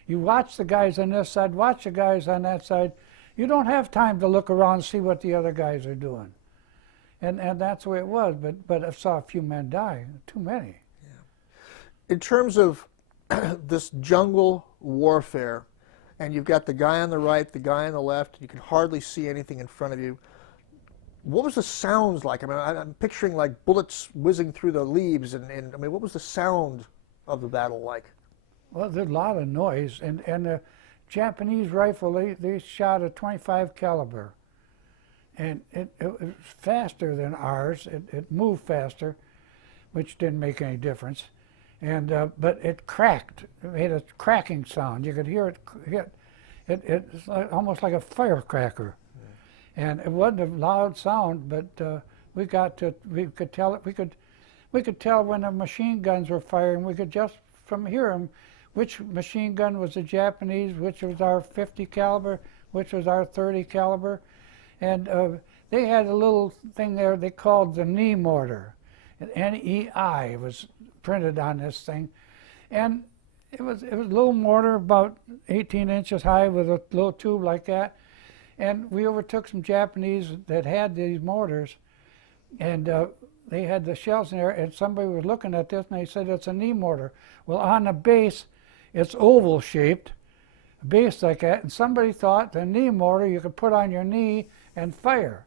You watch the guys on this side, watch the guys on that side. You don't have time to look around and see what the other guys are doing. And that's the way it was, but I saw a few men die, too many. Yeah. In terms of this jungle warfare, and you've got the guy on the right, the guy on the left, you can hardly see anything in front of you. What was the sounds like? I mean, I'm picturing like bullets whizzing through the leaves, and I mean, what was the sound of the battle like? Well, there's a lot of noise, and the Japanese rifle, they shot a .25 caliber, and it was faster than ours. It moved faster, which didn't make any difference, and but it cracked. It made a cracking sound. You could hear it hit. It's like, almost like a firecracker. And it wasn't a loud sound, but we could tell it. We could tell when the machine guns were firing. We could just from hearing which machine gun was the Japanese, which was our 50 caliber, which was our 30 caliber, and they had a little thing there they called the knee mortar. N-E-I was printed on this thing, and it was a little mortar about 18 inches high with a little tube like that. And we overtook some Japanese that had these mortars, and they had the shells in there, and somebody was looking at this, and they said, it's a knee mortar. Well, on the base, it's oval-shaped, a base like that, and somebody thought the knee mortar you could put on your knee and fire.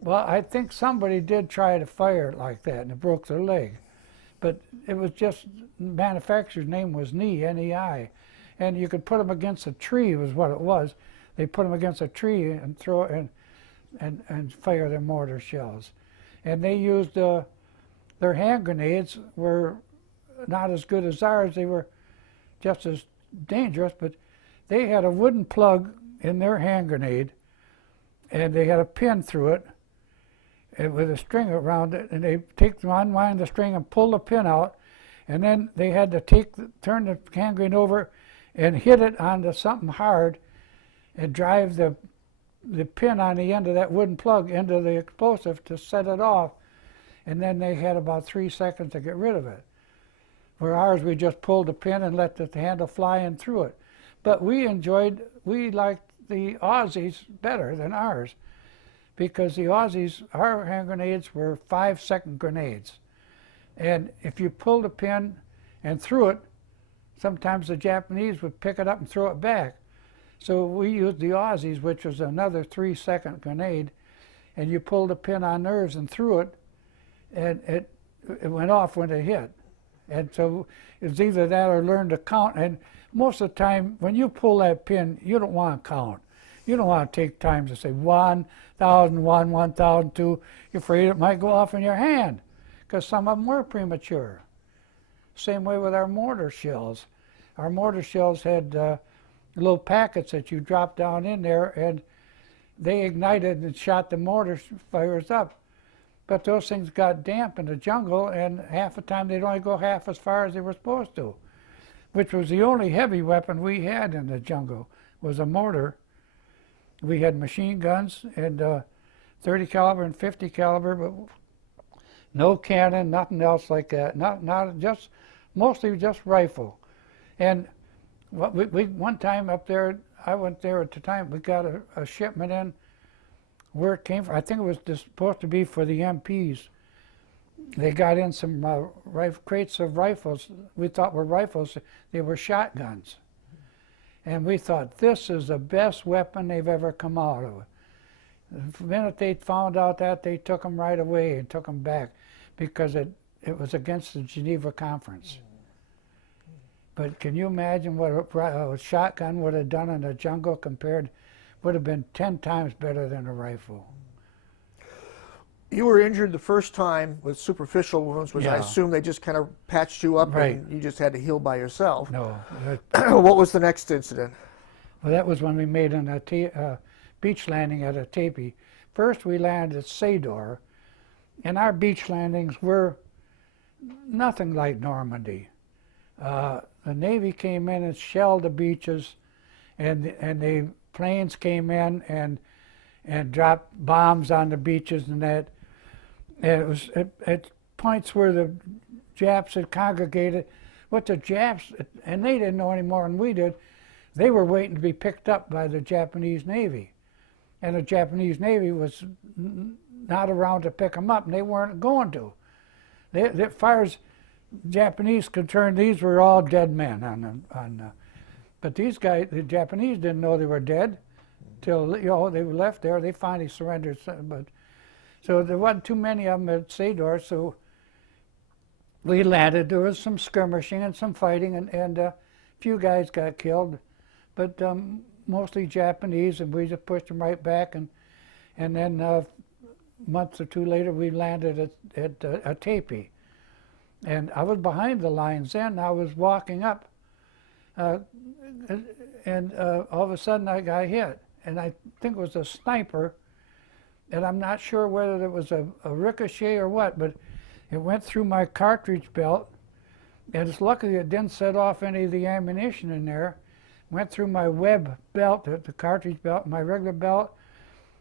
Well, I think somebody did try to fire it like that, and it broke their leg. But it was just, the manufacturer's name was Knee, N-E-I, and you could put them against a tree was what it was. They put them against a tree and throw and fire their mortar shells. And they used their hand grenades were not as good as ours. They were just as dangerous, but they had a wooden plug in their hand grenade, and they had a pin through it and with a string around it, and they unwind the string and pull the pin out, and then they had to turn the hand grenade over and hit it onto something hard and drive the pin on the end of that wooden plug into the explosive to set it off, and then they had about 3 seconds to get rid of it. Where ours, we just pulled the pin and let the handle fly in through it. But we liked the Aussies better than ours, because the Aussies, our hand grenades were 5-second grenades. And if you pulled a pin and threw it, sometimes the Japanese would pick it up and throw it back. So we used the Aussies, which was another 3-second grenade, and you pulled a pin on theirs and threw it, and it went off when it hit. And so it's either that or learn to count. And most of the time, when you pull that pin, you don't want to count. You don't want to take time to say 1,001, 1,002. You're afraid it might go off in your hand, because some of them were premature. Same way with our mortar shells. Our mortar shells had little packets that you dropped down in there, and they ignited and shot the mortar fires up. But those things got damp in the jungle, and half the time they'd only go half as far as they were supposed to, which was the only heavy weapon we had in the jungle, was a mortar. We had machine guns and 30 caliber and 50 caliber, but no cannon, nothing else like that. Not just, mostly just rifle. And we one time up there, I went there at the time, we got a shipment in. Where it came from, I think it was supposed to be for the MPs. They got in some crates of rifles we thought were rifles. They were shotguns. And we thought, this is the best weapon they've ever come out of. The minute they found out that, they took them right away and took them back, because it was against the Geneva Conference. But can you imagine what a shotgun would have done in the jungle compared? Would have been 10 times better than a rifle. You were injured the first time with superficial wounds, which I Yeah. assume they just kind of patched you up Right. and you just had to heal by yourself. No. What was the next incident? Well, that was when we made a beach landing at Aitape. First, we landed at Saidor, and our beach landings were nothing like Normandy. The Navy came in and shelled the beaches, and the planes came in and dropped bombs on the beaches and that. And it was at points where the Japs had congregated. What the Japs, and they didn't know any more than we did, they were waiting to be picked up by the Japanese Navy. And the Japanese Navy was not around to pick them up, and they weren't going to. As far as Japanese concerned, these were all dead men but these guys, the Japanese, didn't know they were dead till they were left there. They finally surrendered, but so there wasn't too many of them at Saidor. So we landed. There was some skirmishing and some fighting, and a few guys got killed, but mostly Japanese. And we just pushed them right back. And then a month or two later, we landed at Aitape. And I was behind the lines then. I was walking up. And all of a sudden I got hit, and I think it was a sniper, and I'm not sure whether it was a ricochet or what, but it went through my cartridge belt, and it's lucky it didn't set off any of the ammunition in there. Went through my web belt, the cartridge belt, my regular belt,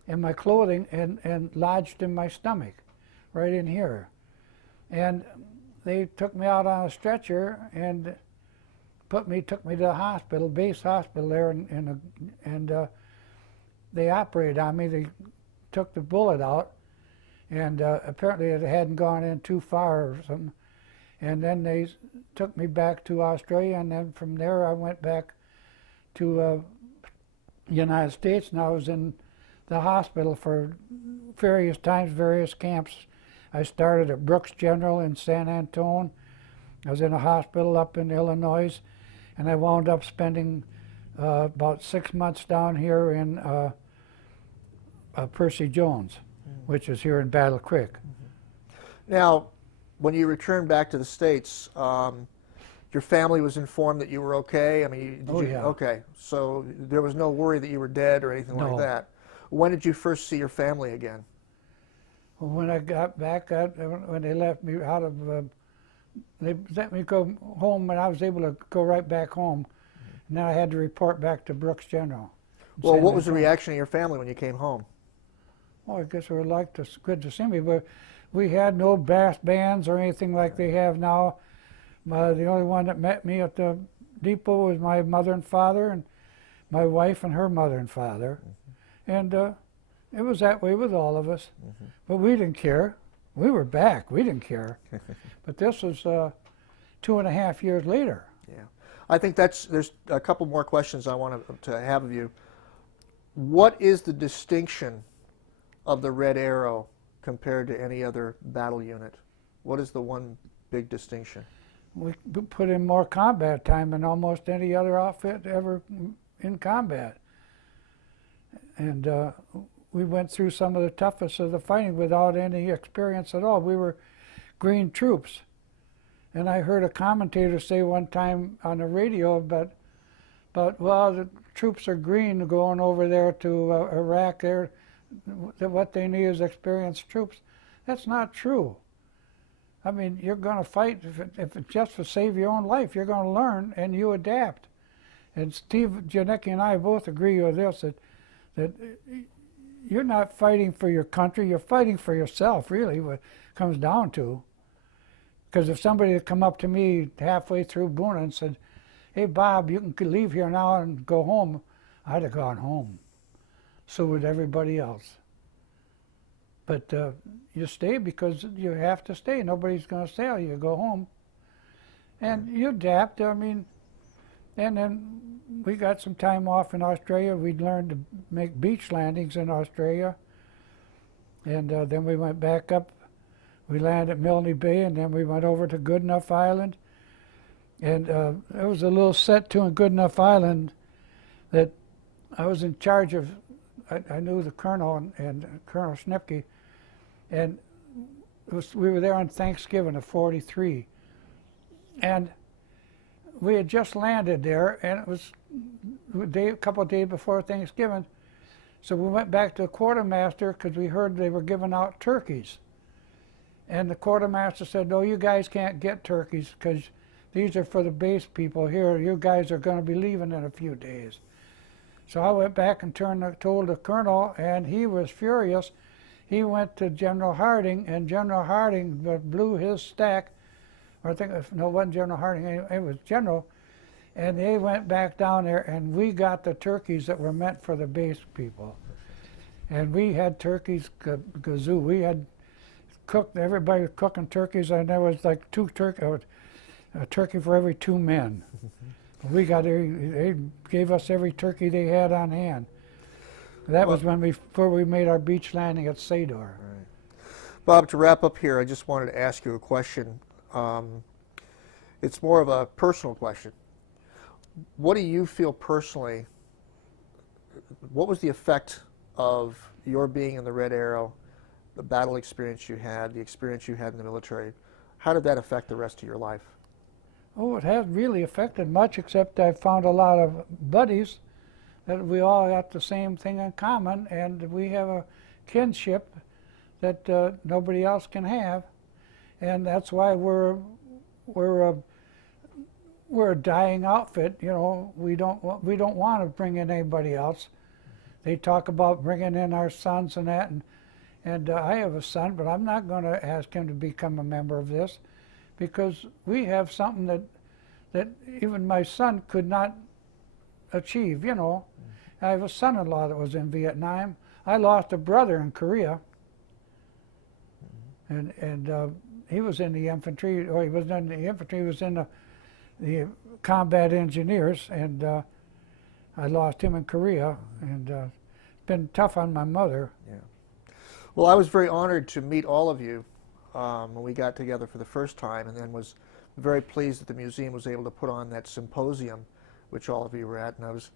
and my clothing, and lodged in my stomach, right in here. And they took me out on a stretcher and took me to the hospital, base hospital there, and they operated on me. They took the bullet out, and apparently it hadn't gone in too far or something. And then they took me back to Australia, and then from there I went back to the United States, and I was in the hospital for various times, various camps. I started at Brooks General in San Antone. I was in a hospital up in Illinois, and I wound up spending about 6 months down here in Percy Jones, which is here in Battle Creek. Now, when you returned back to the States, your family was informed that you were okay? I mean, Yeah. Okay, so there was no worry that you were dead or anything like No. that. When did you first see your family again? Well, when I got back, when they left me out of, they let me go home, and I was able to go right back home. And then I had to report back to Brooks General. in Well, San what was the Antonio. reaction of your family when you came home? Well, I guess they were good to see me, but we had no brass bands or anything like they have now. The only one that met me at the depot was my mother and father, and my wife and her mother and father. And it was that way with all of us. But we didn't care. We were back. We didn't care. But this was 2.5 years later. Yeah. I think there's a couple more questions I want to have of you. What is the distinction of the Red Arrow compared to any other battle unit? What is the one big distinction? We put in more combat time than almost any other outfit ever in combat. And we went through some of the toughest of the fighting without any experience at all. We were green troops. And I heard a commentator say one time on the radio about well, the troops are green going over there to Iraq. What they need is experienced troops. That's not true. I mean, you're going to fight if it's just to save your own life. You're going to learn and you adapt. And Steve Janicki and I both agree with this, that you're not fighting for your country, you're fighting for yourself, really, what it comes down to. Because if somebody had come up to me halfway through Boona and said, hey, Bob, you can leave here now and go home, I'd have gone home. So would everybody else. But you stay because you have to stay. Nobody's going to say, oh, you go home. And you adapt, I mean, and then we got some time off in Australia. We'd learned to make beach landings in Australia. And then we went back up. We landed at Milne Bay, and then we went over to Goodenough Island. And there was a little set to in Goodenough Island that I was in charge of. I knew the colonel and Colonel Schnipke, and we were there on Thanksgiving of '43. And we had just landed there, and it was a couple of days before Thanksgiving. So we went back to the quartermaster because we heard they were giving out turkeys. And the quartermaster said, no, you guys can't get turkeys because these are for the base people here. You guys are going to be leaving in a few days. So I went back and told the colonel, and he was furious. He went to General Harding, and General Harding blew his stack. Or I think, no, it wasn't General Harding, it was General. And they went back down there, and we got the turkeys that were meant for the base people. And we had turkeys gazoo. We had cooked, everybody was cooking turkeys, and there was like a turkey for every 2 men. We got, they gave us every turkey they had on hand. That was before we made our beach landing at Saidor. Right. Bob, to wrap up here, I just wanted to ask you a question. It's more of a personal question. What do you feel personally, what was the effect of your being in the Red Arrow, the battle experience you had, the experience you had in the military? How did that affect the rest of your life? Oh, it hasn't really affected much, except I found a lot of buddies that we all got the same thing in common, and we have a kinship that nobody else can have, and that's why we're a dying outfit. You know, we don't want to bring in anybody else. They talk about bringing in our sons and that, and I have a son, but I'm not going to ask him to become a member of this, because we have something that even my son could not achieve, you know. I have a son-in-law that was in Vietnam. I lost a brother in Korea, and he was in the infantry, or he wasn't in the infantry, he was in the combat engineers, and I lost him in Korea, and it's been tough on my mother. Yeah. Well, I was very honored to meet all of you when we got together for the first time, and then was very pleased that the museum was able to put on that symposium, which all of you were at, and I was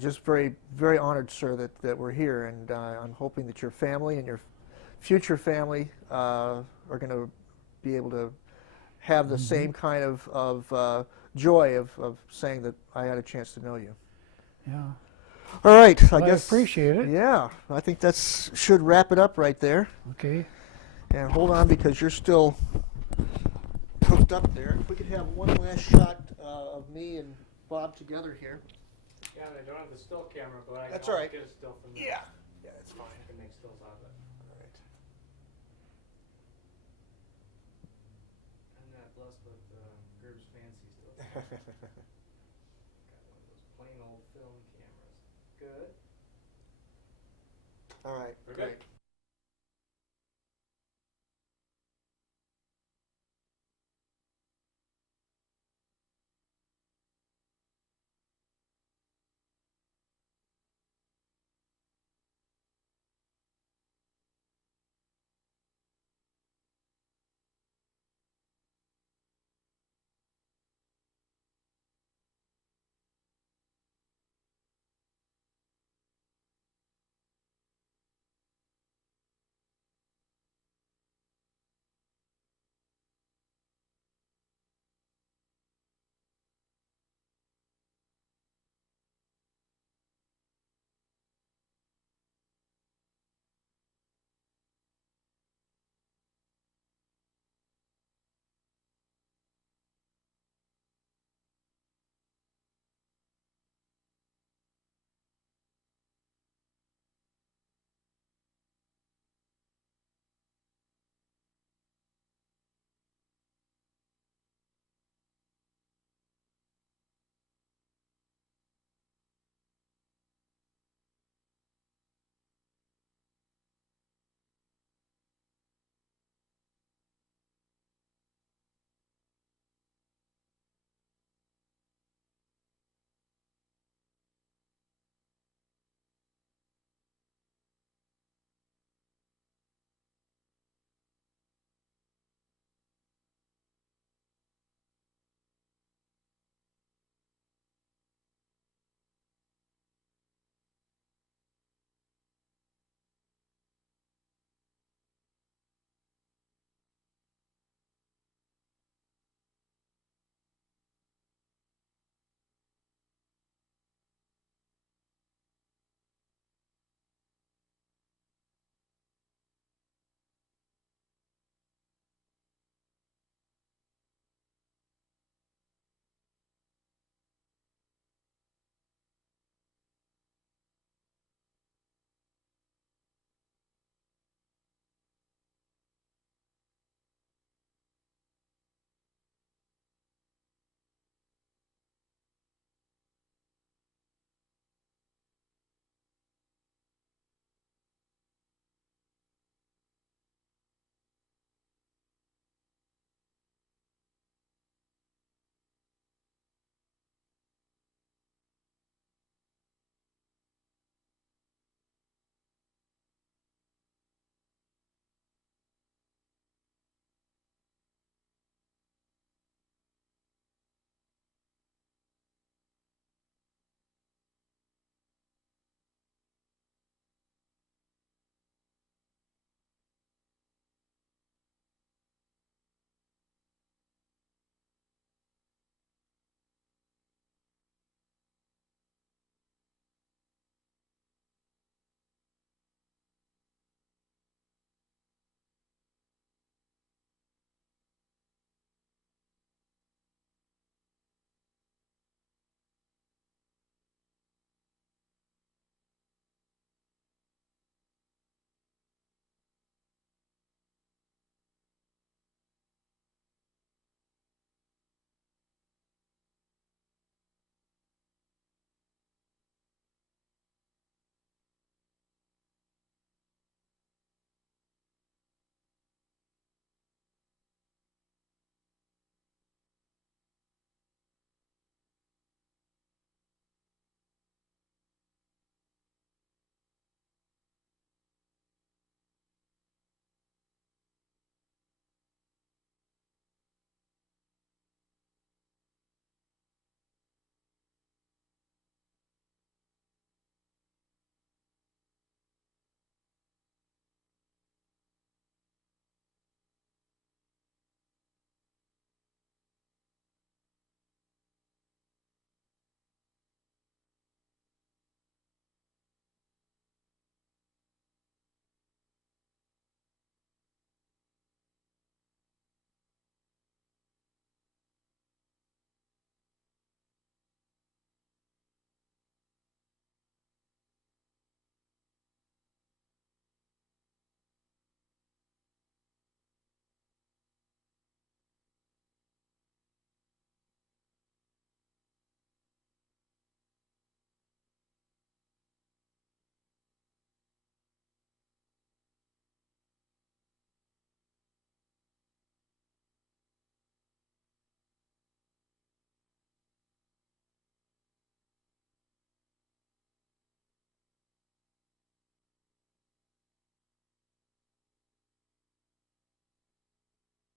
just very, very honored, sir, that we're here, and I'm hoping that your family and your future family are going to be able to have the same kind of joy of saying that I had a chance to know you. Yeah. All right, Well, I guess. appreciate it. Yeah, I think that should wrap it up right there. Okay. And hold on, because you're still hooked up there. If we could have one last shot of me and Bob together here. Yeah, I don't have the still camera, but I can That's all right. get a still from there. Yeah, it's fine. I can make stills out of it. All right. I'm not blessed with one of those plain old film cameras. Good. All right, Very great. good.